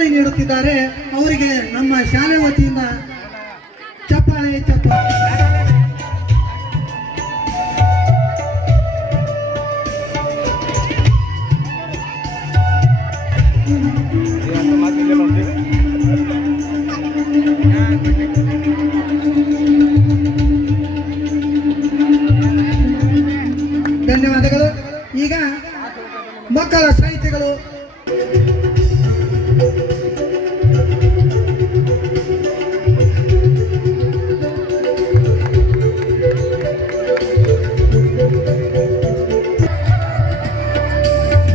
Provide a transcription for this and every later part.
ಚಾಲನೆ ನೀಡುತ್ತಿದ್ದಾರೆ. ಅವರಿಗೆ ನಮ್ಮ ಶಾಲೆ ವತಿಯಿಂದ ಚಪ್ಪಾಳೆ ಚಪ್ಪಾಳೆ. ಧನ್ಯವಾದಗಳು. ಈಗ ಮಕ್ಕಳ ಸಾಹಿತ್ಯಗಳು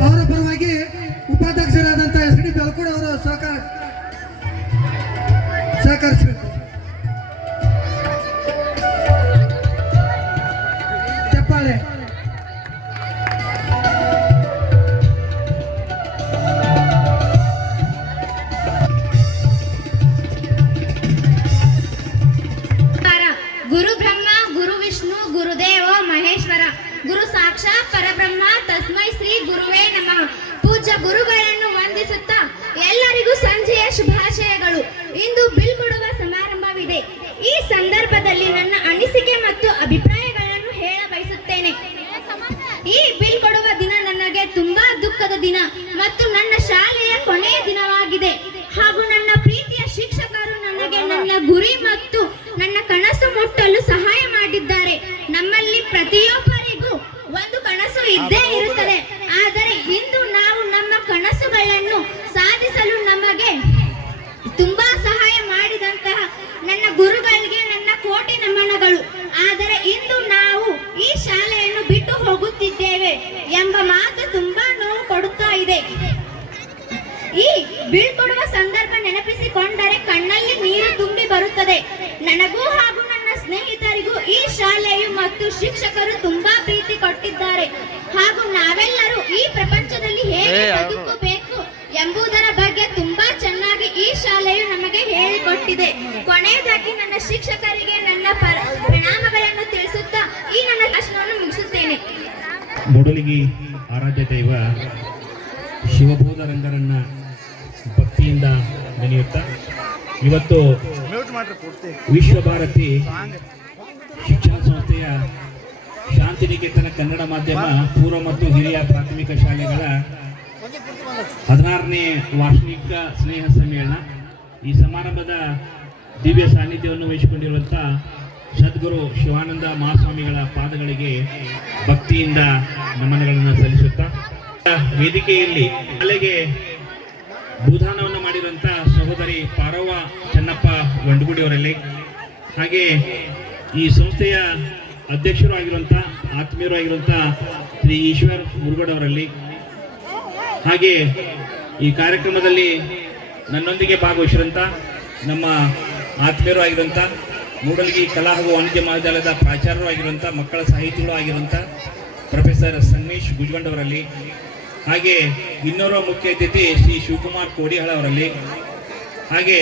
ಅವರ ಪರವಾಗಿ ಉಪಾಧ್ಯಕ್ಷರಾದಂತಹ ಎಸ್ ಡಿ ಬೆಳಕೂಡ್ ಅವರು ಸಹಕರಿಸಬೇಕು. ಚಪ್ಪಾಳೆ. ಗುರು ಬ್ರಹ್ಮ ಗುರು ವಿಷ್ಣು ಗುರುದೇವ ಮಹೇಶ್ವರ ಗುರು ಸಾಕ್ಷಾತ್ ಪರಬ್ರಹ್ಮ ತಸ್ಮೈ ಶ್ರೀ ಗುರುವೇ ನಮಃ. ಪೂಜ್ಯ ಗುರುಗಳನ್ನು ವಂದಿಸುತ್ತಾ ಎಲ್ಲರಿಗೂ ಸಂಜೆಯ ಶುಭಾಶಯಗಳು. ಇಂದು ಬಿಲ್ ಕೊಡುವ ಸಮಾರಂಭವಿದೆ. ಈ ಸಂದರ್ಭದಲ್ಲಿ ನನ್ನ ಅನಿಸಿಕೆ ಮತ್ತು ಅಭಿಪ್ರಾಯಗಳನ್ನು ಹೇಳ ಬಯಸುತ್ತೇನೆ. ಈ ಬಿಲ್ ಕೊಡುವ ದಿನ ನನಗೆ ತುಂಬಾ ದುಃಖದ ದಿನ ಮತ್ತು ನನ್ನ ಶಾಲೆಯ ಕೊನೆಯ ದಿನವಾಗಿದೆ. ಹಾಗೂ ನನ್ನ ಪ್ರೀತಿಯ ಶಿಕ್ಷಕರು ನನಗೆ ನನ್ನ ಗುರಿ ಮತ್ತು ನನ್ನ ಕನಸು ಮುಟ್ಟಲು ಸಹಾಯ ಮಾಡಿದ್ದಾರೆ. ನಮ್ಮಲ್ಲಿ ಪ್ರತಿಯೊಬ್ಬರಿಗೂ ಒಂದು ಕನಸು ಇದ್ದೇ ಇರುತ್ತದೆ. ಆದರೆ ಇಂದು ನಾವು ನಮ್ಮ ಕನಸುಗಳನ್ನು ಸಾಧಿಸಲು ನಮಗೆ ತುಂಬಾ ಸಹಾಯ ಮಾಡಿದಂತಹ ನನ್ನ ಗುರುಗಳಿಗೆ ನನ್ನ ಕೋಟಿ ನಮನಗಳು. ಆದರೆ ಇಂದು ನಾವು ಈ ಶಾಲೆಯನ್ನು ಬಿಟ್ಟು ಹೋಗುತ್ತಿದ್ದೇವೆ ಎಂಬ ಮಾತು ತುಂಬಾ ನೋವು ಕೊಡುತ್ತಾ ಇದೆ. ಈ ಬೀಳ್ಕೊಡುವ ಸಂದರ್ಭ ನೆನಪಿಸಿಕೊಂಡರೆ ಕಣ್ಣಲ್ಲಿ ನೀರು ತುಂಬಿ ಬರುತ್ತದೆ. ನನಗೂ ಹಾಗೂ ನನ್ನ ಸ್ನೇಹಿತರಿಗೂ ಈ ಶಾಲೆಯು ಮತ್ತು ಶಿಕ್ಷಕರು ತುಂಬಾ ಪ್ರೀತಿ ಕೊಟ್ಟಿದ್ದಾರೆ. ಹಾಗೂ ನಾವೆಲ್ಲರೂ ಈ ಪ್ರಪಂಚದಲ್ಲಿ ಹೇಗೆ ಬದುಕಬೇಕು ಎಂಬುದರ ಬಗ್ಗೆ ತುಂಬಾ ಚೆನ್ನಾಗಿ ಈ ಶಾಲೆಯು ನಮಗೆ ಹೇಳಿಕೊಟ್ಟಿದೆ. ಕೊನೆಯದಾಗಿ ನನ್ನ ಶಿಕ್ಷಕರಿಗೆ ನನ್ನ ಪ್ರಣಾಮಗಳನ್ನು ತಿಳಿಸುತ್ತಾ ಈ ನನ್ನ ಭಾಷಣವನ್ನು ಮುಗಿಸುತ್ತೇನೆ. ಮೂಡಲಗಿ ಆರಾಧ್ಯ ದೈವ ಶಿವಬೋಧರಂಗರನ್ನ ಭಕ್ತಿಯಿಂದ ನೆನೆಯುತ್ತಾ ಇವತ್ತು ವಿಶ್ವಭಾರತಿ ಶಿಕ್ಷಣ ಸಂಸ್ಥೆಯ ಶಾಂತಿನಿಕೇತನ ಕನ್ನಡ ಮಾಧ್ಯಮ ಪೂರ್ವ ಮತ್ತು ಹಿರಿಯ ಪ್ರಾಥಮಿಕ ಶಾಲೆಗಳ 16ನೇ ವಾರ್ಷಿಕ ಸ್ನೇಹ ಸಮ್ಮೇಳನ. ಈ ಸಮಾರಂಭದ ದಿವ್ಯ ಸಾನ್ನಿಧ್ಯವನ್ನು ವಹಿಸಿಕೊಂಡಿರುವಂಥ ಸದ್ಗುರು ಶಿವಾನಂದ ಮಹಾಸ್ವಾಮಿಗಳ ಪಾದಗಳಿಗೆ ಭಕ್ತಿಯಿಂದ ನಮನಗಳನ್ನು ಸಲ್ಲಿಸುತ್ತಾ ವೇದಿಕೆಯಲ್ಲಿ ಶಾಲೆಗೆ ಭೂದಾನವನ್ನು ಮಾಡಿರುವಂಥ ಸಹೋದರಿ ಪಾರವ್ವ ಚೆನ್ನಪ್ಪ ವಂಡಗುಡಿಯವರಲ್ಲಿ, ಹಾಗೆ ಈ ಸಂಸ್ಥೆಯ ಅಧ್ಯಕ್ಷರು ಆಗಿರುವಂಥ ಆತ್ಮೀಯರು ಆಗಿರುವಂಥ ಶ್ರೀ ಈಶ್ವರ್ ಮುರುಗಡವರಲ್ಲಿ, ಹಾಗೆ ಈ ಕಾರ್ಯಕ್ರಮದಲ್ಲಿ ನನ್ನೊಂದಿಗೆ ಭಾಗವಹಿಸಿರುವಂಥ ನಮ್ಮ ಆತ್ಮೀಯರು ಆಗಿರುವಂಥ ಮೂಡಲಗಿ ಕಲಾ ಹಾಗೂ ವಾಣಿಜ್ಯ ಮಹಾವಿದ್ಯಾಲಯದ ಪ್ರಾಚಾರ್ಯರು ಆಗಿರುವಂಥ ಮಕ್ಕಳ ಸಾಹಿತಿಗಳು ಆಗಿರುವಂಥ ಪ್ರೊಫೆಸರ್ ಸನ್ಮೇಶ್ ಗುಜ್ಗೊಂಡವರಲ್ಲಿ, ಹಾಗೆ ಇನ್ನೋರ್ವ ಮುಖ್ಯ ಅತಿಥಿ ಶ್ರೀ ಶಿವಕುಮಾರ್ ಕೋಡಿಹಳ ಅವರಲ್ಲಿ, ಹಾಗೆ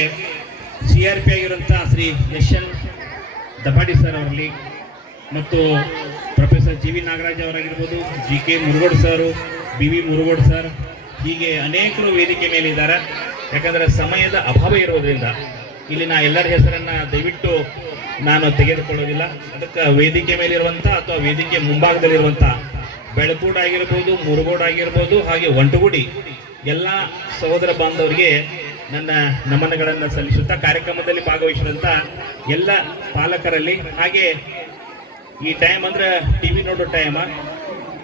CRP ಆಗಿರುವಂಥ ಶ್ರೀ ಎನ್ ದಪಾಡಿ ಸರ್ ಅವರಲ್ಲಿ, ಮತ್ತು ಪ್ರೊಫೆಸರ್ GV ನಾಗರಾಜ್ ಅವರಾಗಿರ್ಬೋದು, GK Murugod sir, BV Murugod sir, ಹೀಗೆ ಅನೇಕರು ವೇದಿಕೆ ಮೇಲೆ ಇದ್ದಾರೆ. ಯಾಕಂದರೆ ಸಮಯದ ಅಭಾವ ಇರೋದ್ರಿಂದ ಇಲ್ಲಿ ನಾ ಎಲ್ಲರ ಹೆಸರನ್ನು ದಯವಿಟ್ಟು ನಾನು ತೆಗೆದುಕೊಳ್ಳೋದಿಲ್ಲ. ಅದಕ್ಕೆ ವೇದಿಕೆ ಮೇಲಿರುವಂಥ ಅಥವಾ ವೇದಿಕೆ ಮುಂಭಾಗದಲ್ಲಿರುವಂಥ ಬೆಳಕೂಡ್ ಆಗಿರ್ಬೋದು, ಮುರುಗೋಡ್ ಆಗಿರ್ಬೋದು, ಹಾಗೆ ವಂಟಗುಡಿ ಎಲ್ಲ ಸಹೋದರ ಬಾಂಧವರಿಗೆ ನನ್ನ ನಮನಗಳನ್ನು ಸಲ್ಲಿಸುತ್ತಾ ಕಾರ್ಯಕ್ರಮದಲ್ಲಿ ಭಾಗವಹಿಸಿದಂಥ ಎಲ್ಲ ಪಾಲಕರಲ್ಲಿ, ಹಾಗೆ ಈ ಟೈಮ್ ಅಂದ್ರೆ TV ನೋಡೋ ಟೈಮ,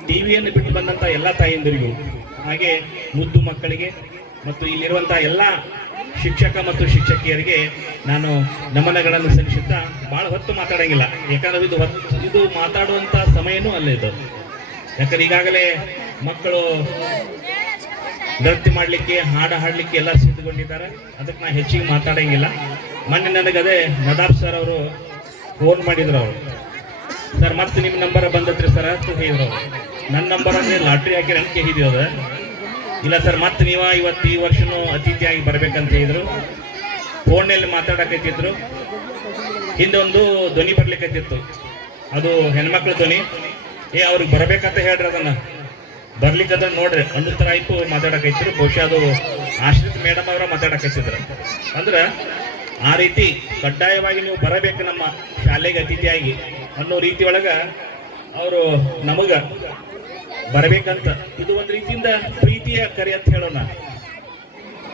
ಟಿವಿಯನ್ನು ಬಿಟ್ಟು ಬಂದಂಥ ಎಲ್ಲ ತಾಯಂದಿರಿಗೂ, ಹಾಗೆ ಮುದ್ದು ಮಕ್ಕಳಿಗೆ ಮತ್ತು ಇಲ್ಲಿರುವಂಥ ಎಲ್ಲ ಶಿಕ್ಷಕ ಮತ್ತು ಶಿಕ್ಷಕಿಯರಿಗೆ ನಾನು ನಮನಗಳನ್ನು ಸಲ್ಲಿಸುತ್ತಾ ಭಾಳ ಹೊತ್ತು ಮಾತಾಡಂಗಿಲ್ಲ. ಯಾಕಂದ್ರೆ ಇದು ಮಾತಾಡುವಂಥ ಸಮಯನೂ ಅಲ್ಲ ಇದು. ಯಾಕಂದ್ರೆ ಈಗಾಗಲೇ ಮಕ್ಕಳು ನೃತ್ಯ ಮಾಡಲಿಕ್ಕೆ, ಹಾಡು ಹಾಡಲಿಕ್ಕೆ ಎಲ್ಲ ಸಿದ್ಧಗೊಂಡಿದ್ದಾರೆ. ಅದಕ್ಕೆ ನಾನು ಹೆಚ್ಚಿಗೆ ಮಾತಾಡಂಗಿಲ್ಲ. ಮೊನ್ನೆ ನನಗದೇ ನದಾಬ್ ಸರ್ ಅವರು ಫೋನ್ ಮಾಡಿದ್ರು. ಅವರು ಸರ್ ಮತ್ತೆ ನಿಮ್ಮ ನಂಬರ್ ಬಂದತ್ರಿ ಸರ್ ಅಂತ ಹೇಳಿದ್ರು. ನನ್ನ ನಂಬರ್ ಅಂದರೆ ಲಾಟ್ರಿ ಹಾಕಿ ಅಂತ ಕೇಳಿದ್ವಿ. ಇಲ್ಲ ಸರ್ ಮತ್ತೆ ನೀವು ಇವತ್ತು ಈ ವರ್ಷನೂ ಅತಿಥಿಯಾಗಿ ಬರ್ಬೇಕಂತ ಹೇಳಿದ್ರು. ಫೋನಲ್ಲಿ ಮಾತಾಡಕತ್ತಿದ್ರು. ಹಿಂದೆ ಒಂದು ಧ್ವನಿ ಬರ್ಲಿಕ್ಕತ್ತಿತ್ತು, ಅದು ಹೆಣ್ಮಕ್ಳ ಧ್ವನಿ. ಅವ್ರಿಗೆ ಬರಬೇಕಂತ ಹೇಳ್ರಿ, ಅದನ್ನ ಬರ್ಲಿಕ್ಕಂದ್ರೆ ನೋಡ್ರಿ ಅನ್ನೋ ಆಯ್ತು ಮಾತಾಡಕೈತಿದ್ರು. ಬಹುಶಃ ಅದು ಆಶ್ರಿತ ಮೇಡಮ್ ಅವರ ಮಾತಾಡಕೈತಿದ್ರು. ಅಂದ್ರೆ ಆ ರೀತಿ ಕಡ್ಡಾಯವಾಗಿ ನೀವು ಬರಬೇಕು ನಮ್ಮ ಶಾಲೆಗೆ ಅತಿಥಿಯಾಗಿ ಅನ್ನೋ ರೀತಿ ಒಳಗ ಅವರು ನಮಗ ಬರಬೇಕಂತ, ಇದು ಒಂದು ರೀತಿಯಿಂದ ಪ್ರೀತಿಯ ಕರೆ ಅಂತ ಹೇಳೋಣ.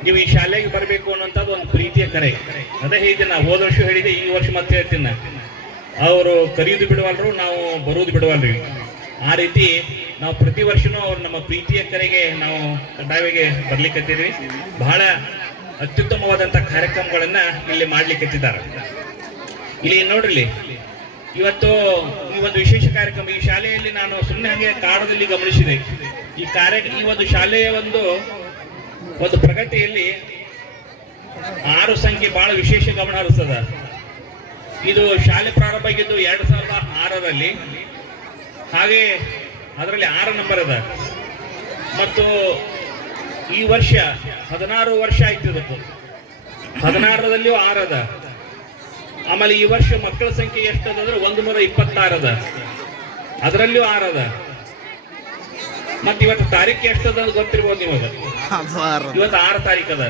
ನೀವು ಈ ಶಾಲೆಗೆ ಬರಬೇಕು ಅನ್ನೋಂಥದ್ದು ಒಂದು ಪ್ರೀತಿಯ ಕರೆ. ಅದೇ ಹೇಳಿದ್ದೆ, ನಾ ಹೋದ ವರ್ಷ ಹೇಳಿದೆ, ಈ ವರ್ಷ ಮತ್ತೆ ಹೇಳ್ತೀನಿ, ಅವರು ಕರೆಯುವುದು ಬಿಡವಲ್ರು, ನಾವು ಬರುವುದು ಬಿಡವಲ್ರಿ. ಆ ರೀತಿ ನಾವು ಪ್ರತಿ ವರ್ಷನೂ ಅವ್ರು ನಮ್ಮ ಪ್ರೀತಿಯ ಕರೆಗೆ ನಾವು ಕಡ್ಡಾಯವಾಗಿ ಬರ್ಲಿಕ್ಕತ್ತೀವಿ. ಬಹಳ ಅತ್ಯುತ್ತಮವಾದಂಥ ಕಾರ್ಯಕ್ರಮಗಳನ್ನ ಇಲ್ಲಿ ಮಾಡ್ಲಿಕ್ಕತ್ತಿದ್ದಾರೆ. ಇಲ್ಲಿ ನೋಡ್ರಿ, ಇವತ್ತು ಈ ಒಂದು ವಿಶೇಷ ಕಾರ್ಯಕ್ರಮ ಈ ಶಾಲೆಯಲ್ಲಿ ನಾನು ಸುಮ್ಮನೆ ಹಾಗೆ ಕಾರಣದಲ್ಲಿ ಗಮನಿಸಿದೆ. ಈ ಒಂದು ಶಾಲೆಯ ಒಂದು ಪ್ರಗತಿಯಲ್ಲಿ 6 ಸಂಖ್ಯೆ ಬಹಳ ವಿಶೇಷ ಗಮನ ಹರಿಸ್ತದ. ಇದು ಶಾಲೆ ಪ್ರಾರಂಭ ಆಗಿದ್ದು 2006ರಲ್ಲಿ, ಹಾಗೆ ಅದರಲ್ಲಿ 6 ನಂಬರ್ ಅದ. ಮತ್ತು ಈ ವರ್ಷ 16 ವರ್ಷ ಆಯ್ತು ಇದಕ್ಕೂ. 16ರಲ್ಲಿಯೂ 6 ಅದ. ಆಮೇಲೆ ಈ ವರ್ಷ ಮಕ್ಕಳ ಸಂಖ್ಯೆ ಎಷ್ಟದಂದ್ರೆ 126 ಅದ, ಅದರಲ್ಲಿಯೂ 6 ಅದ. ಮತ್ತೆ ಇವತ್ತು ತಾರೀಕು ಎಷ್ಟದ ಗೊತ್ತಿರ್ಬೋದು ನಿಮಗೆ, ಇವತ್ತು 6 ತಾರೀಕು ಅದ.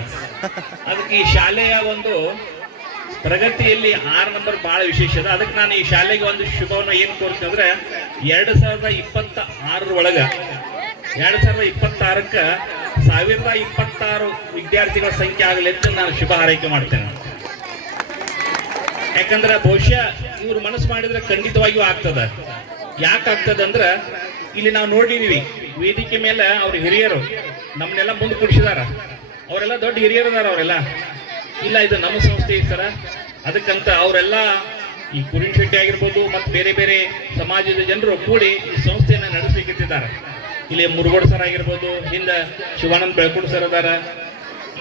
ಅದಕ್ಕೆ ಈ ಶಾಲೆಯ ಒಂದು ಪ್ರಗತಿಯಲ್ಲಿ 6 ನಂಬರ್ ಬಹಳ ವಿಶೇಷ ಅದ. ಅದಕ್ಕೆ ನಾನು ಈ ಶಾಲೆಗೆ ಒಂದು ಶುಭವನ್ನು ಏನು ಕೋರ್ತೀನಿ ಅಂದ್ರೆ 2026 ಒಳಗ 2026ಕ್ಕೆ 1026 ವಿದ್ಯಾರ್ಥಿಗಳ ಸಂಖ್ಯೆ ಆಗಲಿ ಅಂತ ನಾನು ಶುಭ ಹಾರೈಕೆ ಮಾಡ್ತೇನೆ. ಯಾಕಂದ್ರೆ ಬಹುಶಃ ಇವ್ರು ಮನಸ್ಸು ಮಾಡಿದ್ರೆ ಖಂಡಿತವಾಗಿಯೂ ಆಗ್ತದ. ಯಾಕೆ ಆಗ್ತದ ಅಂದ್ರೆ ಇಲ್ಲಿ ನಾವು ನೋಡಿದೀವಿ ವೇದಿಕೆ ಮೇಲೆ ಅವ್ರ ಹಿರಿಯರು ನಮ್ಮನ್ನೆಲ್ಲ ಮುಂದೆ ಕೂಡಿಸಿದಾರ. ಅವರೆಲ್ಲ ದೊಡ್ಡ ಹಿರಿಯರು ಅದಾರ. ಅವರೆಲ್ಲ ಇಲ್ಲ, ಇದು ನಮ್ಮ ಸಂಸ್ಥೆ ಸರ, ಅದಕ್ಕಂತ ಅವರೆಲ್ಲ ಈ ಕುರಿನ್ ಶೆಟ್ಟಿ ಆಗಿರ್ಬೋದು ಮತ್ತು ಬೇರೆ ಬೇರೆ ಸಮಾಜದ ಜನರು ಕೂಡಿ ಈ ಸಂಸ್ಥೆಯನ್ನು ನಡೆಸಲಿಕ್ಕಿದ್ದಾರೆ. ಇಲ್ಲಿ ಮುರುಗೋಡ್ ಸರ್ ಆಗಿರ್ಬೋದು, ಹಿಂದೆ ಶಿವಾನಂದ ಬೆಳಕುಂಡ್ ಸರ್ ಅದಾರ.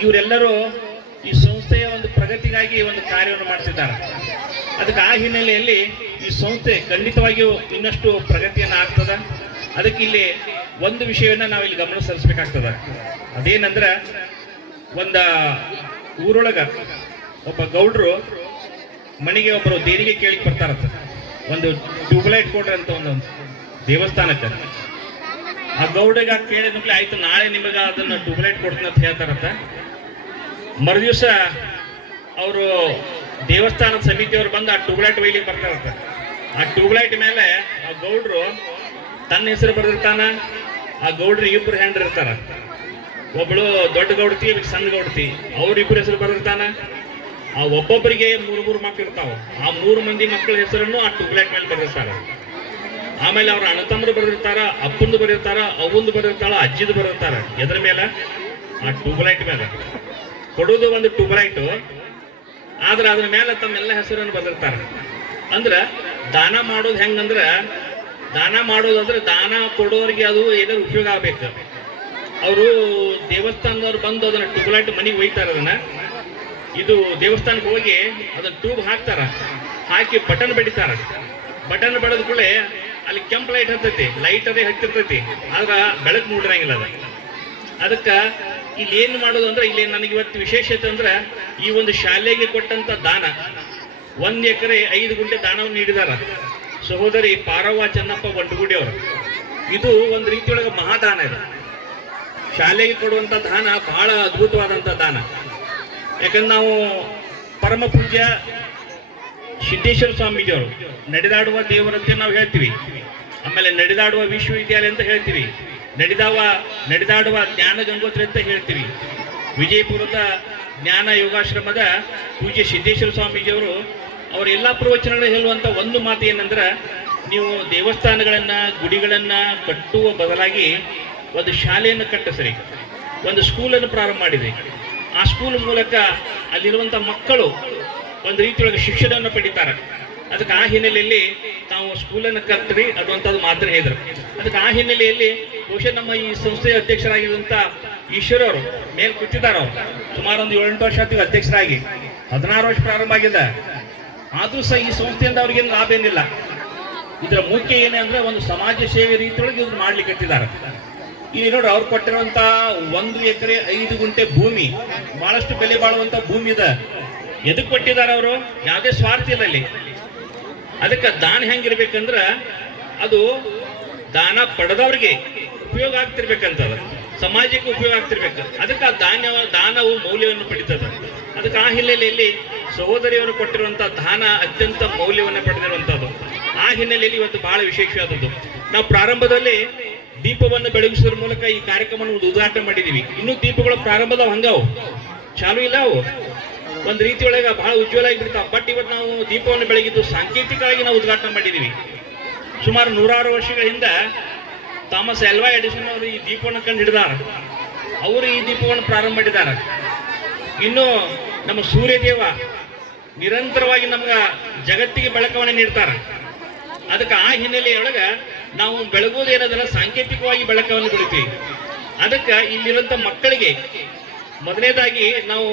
ಇವರೆಲ್ಲರೂ ಈ ಸಂಸ್ಥೆಯ ಒಂದು ಪ್ರಗತಿಗಾಗಿ ಒಂದು ಕಾರ್ಯವನ್ನು ಮಾಡ್ತಿದ್ದಾರೆ. ಅದಕ್ಕೆ ಆ ಹಿನ್ನೆಲೆಯಲ್ಲಿ ಈ ಸಂಸ್ಥೆ ಖಂಡಿತವಾಗಿಯೂ ಇನ್ನಷ್ಟು ಪ್ರಗತಿಯನ್ನು ಆಗ್ತದ. ಅದಕ್ಕೆ ಇಲ್ಲಿ ಒಂದು ವಿಷಯವನ್ನ ನಾವಿಲ್ಲಿ ಗಮನ ಹರಿಸಬೇಕಾಗ್ತದ. ಅದೇನಂದ್ರೆ, ಒಂದು ಊರೊಳಗ ಒಬ್ಬ ಗೌಡ್ರು ಮನೆಗೆ ಒಬ್ಬರು ದೇಣಿಗೆ ಕೇಳಿಕ್ ಬರ್ತಾರಂತ. ಒಂದು ಟ್ಯೂಬ್ಲೈಟ್ ಕೊಡ್ರಿ ಅಂತ ಒಂದು ದೇವಸ್ಥಾನಕ್ಕೆ. ಆ ಗೌಡಗ ಕೇಳಿದ್ಮೇಲೆ ಆಯ್ತು, ನಾಳೆ ನಿಮಗೆ ಅದನ್ನ ಟ್ಯೂಬ್ಲೈಟ್ ಕೊಡ್ತೀನಿ ಅಂತ ಹೇಳ್ತಾರಂತ. ಮರುದಿವಸ ಅವರು ದೇವಸ್ಥಾನದ ಸಮಿತಿಯವರು ಬಂದು ಆ ಟ್ಯೂಬ್ಲೈಟ್ ಒಯ್ಲಿಕ್ಕೆ ಬರ್ತಾರಂತ. ಆ ಟ್ಯೂಬ್ಲೈಟ್ ಮೇಲೆ ಆ ಗೌಡ್ರು ತನ್ನ ಹೆಸರು ಬರೆದಿರ್ತಾನ. ಆ ಗೌಡ್ರು 2 ಹೆಂಡ್ರು ಇರ್ತಾರ. ಒಬ್ಬಳು ದೊಡ್ಡ ಗೌಡತಿ, ಸಣ್ಣ ಗೌಡತಿ, ಅವ್ರಿಬ್ಬರು ಹೆಸರು ಬರೆದಿರ್ತಾನ. ಆ ಒಬ್ಬೊಬ್ಬರಿಗೆ 3 ಮಕ್ಳು ಇರ್ತಾವ. ಆ 3 ಮಂದಿ ಮಕ್ಕಳ ಹೆಸರನ್ನು ಆ ಟ್ಯೂಬ್ಲೈಟ್ ಮೇಲೆ ಬರೆದಿರ್ತಾರ. ಆಮೇಲೆ ಅವ್ರ ಅಣ್ಣತಮ್ಮರು ಬರೆದಿರ್ತಾರ, ಅಪ್ಪಂದು ಬರೆದಿರ್ತಾರ, ಅವಂದು ಬರೆದಿರ್ತಾಳ, ಅಜ್ಜಿದು ಬರೆದಿರ್ತಾರ. ಎದ್ರ ಮೇಲೆ? ಆ ಟ್ಯೂಬ್ಲೈಟ್ ಮೇಲೆ. ಕೊಡೋದು ಒಂದು ಟ್ಯೂಬ್ಲೈಟ್, ಆದ್ರೆ ಅದ್ರ ಮೇಲೆ ತಮ್ಮೆಲ್ಲ ಹೆಸರನ್ನು ಬರೆದಿರ್ತಾರೆ. ಅಂದ್ರೆ ದಾನ ಮಾಡೋದು ಹೆಂಗಂದ್ರೆ, ದಾನ ಕೊಡೋರಿಗೆ ಅದು ಏನಾದ್ರು ಉಪಯೋಗ ಆಗ್ಬೇಕು. ಅವರು ದೇವಸ್ಥಾನದವ್ರು ಬಂದು ಅದನ್ನ ಟ್ಯೂಬ್ಲೈಟ್ ಮನೆಗೆ ಒಯ್ತಾರ. ಅದನ್ನ ಇದು ದೇವಸ್ಥಾನಕ್ಕೆ ಹೋಗಿ ಅದನ್ನ ಟ್ಯೂಬ್ ಹಾಕ್ತಾರ, ಹಾಕಿ ಬಟನ್ ಬಡಿತಾರ. ಬಟನ್ ಬಡದ ಕೂಡಲೇ ಅಲ್ಲಿ ಕೆಂಪು ಲೈಟ್ ಹತ್ತೈತಿ, ಲೈಟ್ ಅದೇ ಹತ್ತಿರ್ತೈತಿ, ಆದ್ರೆ ಬೆಳಕು ಮೂಡಿರಂಗಿಲ್ಲ ಅದ. ಅದಕ್ಕೆ ಇಲ್ಲಿ ಏನು ಮಾಡೋದು ಅಂದ್ರೆ, ಇಲ್ಲಿ ನನಗೆ ಇವತ್ತು ವಿಶೇಷತೆ ಅಂದ್ರೆ ಈ ಒಂದು ಶಾಲೆಗೆ ಕೊಟ್ಟಂತ ದಾನ 1 ಎಕರೆ 5 ಗುಂಟೆ ದಾನವನ್ನು ನೀಡಿದಾರ ಸಹೋದರಿ ಪಾರವ್ವ ಚೆನ್ನಪ್ಪ ಗಂಟಗುಡಿ ಅವರು. ಇದು ಒಂದು ರೀತಿಯೊಳಗೆ ಮಹಾದಾನ. ಇದು ಶಾಲೆಗೆ ಕೊಡುವಂತ ದಾನ ಬಹಳ ಅದ್ಭುತವಾದಂತ ದಾನ. ಯಾಕಂದ್ರೆ ನಾವು ಪರಮ ಪೂಜ್ಯ ಸಿದ್ದೇಶ್ವರ ಸ್ವಾಮೀಜಿಯವರು ನಡೆದಾಡುವ ದೇವರಂತೆ ನಾವು ಹೇಳ್ತೀವಿ. ಆಮೇಲೆ ನಡೆದಾಡುವ ವಿಶ್ವವಿದ್ಯಾಲಯ ಅಂತ ಹೇಳ್ತೀವಿ. ನಡೆದಾಡುವ ಜ್ಞಾನ ಗಂಗೋತ್ರಿ ಅಂತ ಹೇಳ್ತೀವಿ. ವಿಜಯಪುರದ ಜ್ಞಾನ ಯೋಗಾಶ್ರಮದ ಪೂಜ್ಯ ಸಿದ್ದೇಶ್ವರ ಸ್ವಾಮೀಜಿಯವರು ಅವರ ಎಲ್ಲ ಪ್ರವಚನಗಳು ಹೇಳುವಂಥ ಒಂದು ಮಾತು ಏನಂದ್ರೆ, ನೀವು ದೇವಸ್ಥಾನಗಳನ್ನ ಗುಡಿಗಳನ್ನ ಕಟ್ಟುವ ಬದಲಾಗಿ ಒಂದು ಶಾಲೆಯನ್ನು ಕಟ್ಟಿಸ್ರಿ, ಒಂದು ಸ್ಕೂಲನ್ನು ಪ್ರಾರಂಭ ಮಾಡಿದ್ರಿ. ಆ ಸ್ಕೂಲ್ ಮೂಲಕ ಅಲ್ಲಿರುವಂಥ ಮಕ್ಕಳು ಒಂದು ರೀತಿಯೊಳಗೆ ಶಿಕ್ಷಣವನ್ನು ಪಡಿತಾರೆ. ಅದಕ್ಕೆ ಆ ಹಿನ್ನೆಲೆಯಲ್ಲಿ ತಾವು ಸ್ಕೂಲನ್ನು ಕಟ್ಟ್ರಿ ಅನ್ನುವಂಥದ್ದು ಮಾತ್ರ ಹೇಳಿದ್ರು. ಅದಕ್ಕೆ ಆ ಹಿನ್ನೆಲೆಯಲ್ಲಿ ಬಹುಶಃ ನಮ್ಮ ಈ ಸಂಸ್ಥೆಯ ಅಧ್ಯಕ್ಷರಾಗಿರುವಂಥ ಈಶ್ವರವರು ಮೇಲೆ ಕೂತಿದ್ದಾರೆ. ಅವರು ಸುಮಾರು ಒಂದು 7-8 ವರ್ಷ ಆಯ್ತು ಅಧ್ಯಕ್ಷರಾಗಿ. 16 ವರ್ಷ ಪ್ರಾರಂಭ ಆಗಿದೆ. ಆದ್ರೂ ಸಹ ಈ ಸಂಸ್ಥೆಯಿಂದ ಅವ್ರಿಗೇನು ಲಾಭ ಏನಿಲ್ಲ. ಇದರ ಮುಖ್ಯ ಏನೇ ಅಂದ್ರೆ, ಒಂದು ಸಮಾಜ ಸೇವೆ ರೀತಿಯೊಳಗೆ ಇವ್ರು ಮಾಡ್ಲಿಕ್ಕೆ ಇಟ್ಟಿದ್ದಾರೆ. ಇಲ್ಲಿ ನೋಡ್ರಿ, ಅವ್ರು ಕೊಟ್ಟಿರುವಂತ 1 ಎಕರೆ 5 ಗುಂಟೆ ಭೂಮಿ ಬಹಳಷ್ಟು ಬೆಲೆ ಬಾಳುವಂತ ಭೂಮಿ ಇದೆ. ಎದಕ್ಕೆ ಕೊಟ್ಟಿದ್ದಾರೆ ಅವರು? ಯಾವುದೇ ಸ್ವಾರ್ಥ ಇಲ್ಲ ಅಲ್ಲಿ. ಅದಕ್ಕೆ ದಾನ ಹೆಂಗಿರ್ಬೇಕಂದ್ರ, ಅದು ದಾನ ಪಡೆದವ್ರಿಗೆ ಉಪಯೋಗ ಆಗ್ತಿರ್ಬೇಕಂತದ, ಸಮಾಜಕ್ಕೆ ಉಪಯೋಗ ಆಗ್ತಿರ್ಬೇಕು. ಅದಕ್ಕೆ ಆ ದಾನವು ಮೌಲ್ಯವನ್ನು ಪಡಿತದ. ಅದಕ್ಕೆ ಆ ಹಿನ್ನೆಲೆಯಲ್ಲಿ ಸಹೋದರಿಯವರು ಕೊಟ್ಟಿರುವಂತಹ ದಾನ ಅತ್ಯಂತ ಮೌಲ್ಯವನ್ನು ಪಡೆದಿರುವಂತದ್ದು. ಆ ಹಿನ್ನೆಲೆಯಲ್ಲಿ ಇವತ್ತು ಬಹಳ ವಿಶೇಷವಾದದ್ದು. ನಾವು ಪ್ರಾರಂಭದಲ್ಲಿ ದೀಪವನ್ನು ಬೆಳಗಿಸೋದ್ರ ಮೂಲಕ ಈ ಕಾರ್ಯಕ್ರಮವನ್ನು ಉದ್ಘಾಟನೆ ಮಾಡಿದೀವಿ. ಇನ್ನೂ ದೀಪಗಳು ಪ್ರಾರಂಭದ ಹಂಗಾವು ಚಾಲು ಇಲ್ಲ, ಅವು ಒಂದು ರೀತಿಯೊಳಗೆ ಬಹಳ ಉಜ್ವಲ ಆಗಿರ್ತಾವ. ಬಟ್ ಇವತ್ತು ನಾವು ದೀಪವನ್ನು ಬೆಳಗಿದ್ದು ಸಾಂಕೇತಿಕವಾಗಿ ನಾವು ಉದ್ಘಾಟನೆ ಮಾಡಿದೀವಿ. ಸುಮಾರು 106 ವರ್ಷಗಳ ಹಿಂದೆ ಥಾಮಸ್ ಆಲ್ವಾ ಎಡಿಸನ್ ಅವರು ಈ ದೀಪವನ್ನು ಕಂಡು ಹಿಡಿದಾರ. ಅವರು ಈ ದೀಪವನ್ನು ಪ್ರಾರಂಭ ಮಾಡಿದ್ದಾರೆ. ಇನ್ನು ನಮ್ಮ ಸೂರ್ಯದೇವ ನಿರಂತರವಾಗಿ ನಮ್ಗೆ ಜಗತ್ತಿಗೆ ಬೆಳಕವನ್ನು ನೀಡ್ತಾರೆ. ಅದಕ್ಕೆ ಆ ಹಿನ್ನೆಲೆಯೊಳಗ ನಾವು ಬೆಳಗೋದೇನದಲ್ಲ, ಸಾಂಕೇತಿಕವಾಗಿ ಬೆಳಕವನ್ನು ಬಿಡ್ತೀವಿ. ಅದಕ್ಕೆ ಇಲ್ಲಿರುವಂತ ಮಕ್ಕಳಿಗೆ ಮೊದಲನೇದಾಗಿ ನಾವು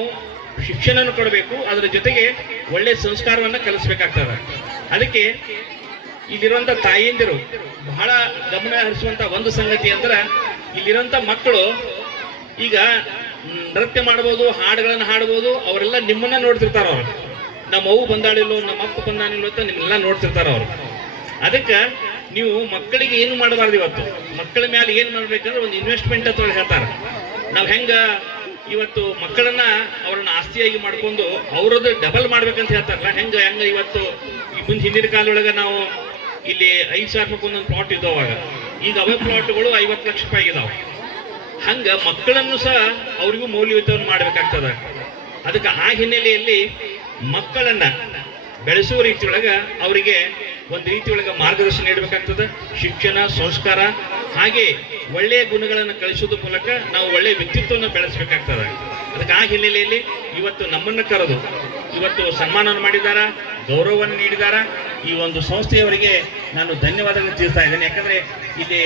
ಶಿಕ್ಷಣವನ್ನು ಕೊಡಬೇಕು, ಅದರ ಜೊತೆಗೆ ಒಳ್ಳೆ ಸಂಸ್ಕಾರವನ್ನ ಕಲಿಸ್ಬೇಕಾಗ್ತದೆ. ಅದಕ್ಕೆ ಇಲ್ಲಿರುವಂತ ತಾಯಿಯಂದಿರು ಬಹಳ ಗಮನ ಹರಿಸುವಂತ ಒಂದು ಸಂಗತಿ ಅಂದ್ರೆ, ಇಲ್ಲಿರುವಂತ ಮಕ್ಕಳು ಈಗ ನೃತ್ಯ ಮಾಡಬಹುದು, ಹಾಡುಗಳನ್ನು ಹಾಡಬಹುದು, ಅವರೆಲ್ಲ ನಿಮ್ಮನ್ನ ನೋಡ್ತಿರ್ತಾರ. ಅವರು ನಮ್ಮ ಅವ್ವ ಬಂದಾಳಿಲ್ಲೋ, ನಮ್ಮ ಅಪ್ಪ ಬಂದಾನಿಲ್ಲೋ ಅಂತ ನಿಮ್ಮೆಲ್ಲ ನೋಡ್ತಿರ್ತಾರ ಅವರು. ಅದಕ್ಕೆ ನೀವು ಮಕ್ಕಳಿಗೆ ಏನು ಮಾಡಬಾರ್ದು, ಇವತ್ತು ಮಕ್ಕಳ ಮೇಲೆ ಏನು ಮಾಡ್ಬೇಕಂದ್ರೆ ಒಂದು ಇನ್ವೆಸ್ಟ್ಮೆಂಟ್ ಅಂತ ಹೇಳ್ತಾರೆ. ನಾವು ಹೆಂಗ ಇವತ್ತು ಮಕ್ಕಳನ್ನ ಅವ್ರನ್ನ ಆಸ್ತಿಯಾಗಿ ಮಾಡ್ಕೊಂಡು ಅವರದ್ದು ಡಬಲ್ ಮಾಡ್ಬೇಕಂತ ಹೇಳ್ತಾರಲ್ಲ, ಹೆಂಗ ಇವತ್ತು ಹಿಂದಿನ ಕಾಲದೊಳಗೆ ನಾವು ಇಲ್ಲಿ 5,000 ರೂಪಾಯಿ ಒಂದೊಂದು ಪ್ಲಾಟ್ ಇದ್ದಾವ. ಈಗ ಅವೇ ಪ್ಲಾಟ್ಗಳು 50 ಲಕ್ಷ ರೂಪಾಯಿ ಇದಾವೆ. ಹಂಗ ಮಕ್ಕಳನ್ನು ಸಹ ಅವ್ರಿಗೂ ಮೌಲ್ಯಯುತವನ್ನು ಮಾಡ್ಬೇಕಾಗ್ತದೆ. ಅದಕ್ಕೆ ಆ ಹಿನ್ನೆಲೆಯಲ್ಲಿ ಮಕ್ಕಳನ್ನ ಬೆಳೆಸುವ ರೀತಿಯೊಳಗ ಅವರಿಗೆ ಒಂದು ರೀತಿಯೊಳಗೆ ಮಾರ್ಗದರ್ಶನ ನೀಡಬೇಕಾಗ್ತದೆ. ಶಿಕ್ಷಣ, ಸಂಸ್ಕಾರ ಹಾಗೆ ಒಳ್ಳೆಯ ಗುಣಗಳನ್ನು ಕಲಿಸೋದ್ರ ಮೂಲಕ ನಾವು ಒಳ್ಳೆಯ ವ್ಯಕ್ತಿತ್ವವನ್ನು ಬೆಳೆಸಬೇಕಾಗ್ತದೆ. ಅದಕ್ಕೆ ಆ ಹಿನ್ನೆಲೆಯಲ್ಲಿ ಇವತ್ತು ನಮ್ಮನ್ನು ಕರೆದು ಇವತ್ತು ಸನ್ಮಾನವನ್ನು ಮಾಡಿದಾರ, ಗೌರವವನ್ನು ನೀಡಿದಾರ. ಈ ಒಂದು ಸಂಸ್ಥೆಯವರಿಗೆ ನಾನು ಧನ್ಯವಾದಗಳನ್ನು ತಿಳಿಸ್ತಾ ಇದ್ದೇನೆ. ಯಾಕಂದ್ರೆ ಇಲ್ಲಿ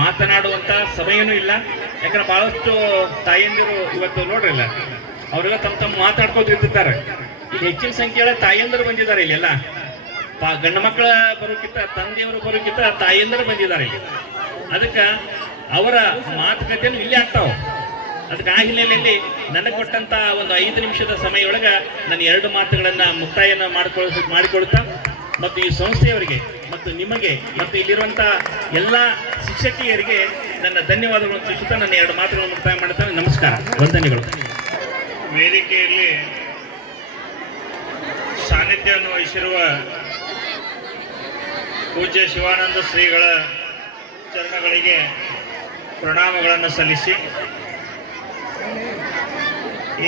ಮಾತನಾಡುವಂತ ಸಮಯನೂ ಇಲ್ಲ. ಯಾಕಂದ್ರೆ ಬಹಳಷ್ಟು ತಾಯಂದಿರು ಇವತ್ತು ನೋಡ್ರಿಲ್ಲ, ಅವರೆಲ್ಲ ತಮ್ಮ ಮಾತಾಡ್ಕೋತಿರ್ತಾರೆ. ಈಗ ಹೆಚ್ಚಿನ ಸಂಖ್ಯೆಯ ತಾಯಂದರು ಬಂದಿದ್ದಾರೆ ಇಲ್ಲೆಲ್ಲ. ಗಂಡು ಮಕ್ಕಳ ಬರೋಕ್ಕಿಂತ ತಂದೆಯವರು ಬರೋಕ್ಕಿಂತ ತಾಯಂದರು ಬಂದಿದ್ದಾರೆ ಇಲ್ಲಿ. ಅದಕ್ಕೆ ಅವರ ಮಾತುಕತೆಯನ್ನು ಇಲ್ಲೇ ಆಗ್ತಾವ. ಅದಕ್ಕೆ ಆ ಹಿನ್ನೆಲೆಯಲ್ಲಿ ನನಗೆ ಕೊಟ್ಟಂತ ಒಂದು 5 ನಿಮಿಷದ ಸಮಯದೊಳಗ ನಾನು 2 ಮಾತುಗಳನ್ನ ಮುಕ್ತಾಯನ ಮಾಡಿಕೊಳ್ತಾ ಮತ್ತು ಈ ಸಂಸ್ಥೆಯವರಿಗೆ ಮತ್ತು ನಿಮಗೆ ಮತ್ತು ಇಲ್ಲಿರುವಂತ ಎಲ್ಲ ಶಿಕ್ಷಕಿಯರಿಗೆ ನನ್ನ ಧನ್ಯವಾದಗಳನ್ನು ತಿಳಿಸುತ್ತಾ ನನ್ನ 2 ಮಾತುಗಳನ್ನು ಮುಕ್ತಾಯ ಮಾಡುತ್ತೇನೆ. ನಮಸ್ಕಾರ, ವಂದನೆಗಳು. ವೇದಿಕೆಯಲ್ಲಿ ಸಾನ್ನಿಧ್ಯವನ್ನು ವಹಿಸಿರುವ ಪೂಜ್ಯ ಶಿವಾನಂದ ಶ್ರೀಗಳ ಚರಣಗಳಿಗೆ ಪ್ರಣಾಮಗಳನ್ನು ಸಲ್ಲಿಸಿ,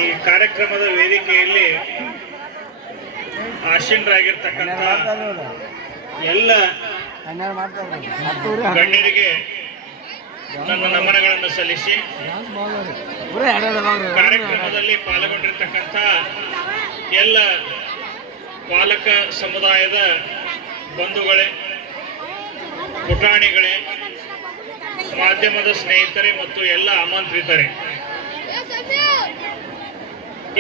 ಈ ಕಾರ್ಯಕ್ರಮದ ವೇದಿಕೆಯಲ್ಲಿ ಆಸೀನರಾಗಿರ್ತಕ್ಕಂಥ ಎಲ್ಲ ಗಣ್ಯರಿಗೆ ನನ್ನ ನಮನಗಳನ್ನು ಸಲ್ಲಿಸಿ, ಕಾರ್ಯಕ್ರಮದಲ್ಲಿ ಪಾಲ್ಗೊಂಡಿರ್ತಕ್ಕಂಥ ಎಲ್ಲ ಪಾಲಕ ಸಮುದಾಯದ ಬಂಧುಗಳೇ, ಪುಟಾಣಿಗಳೇ, ಮಾಧ್ಯಮದ ಸ್ನೇಹಿತರೆ ಮತ್ತು ಎಲ್ಲ ಆಮಂತ್ರಿತರೆ,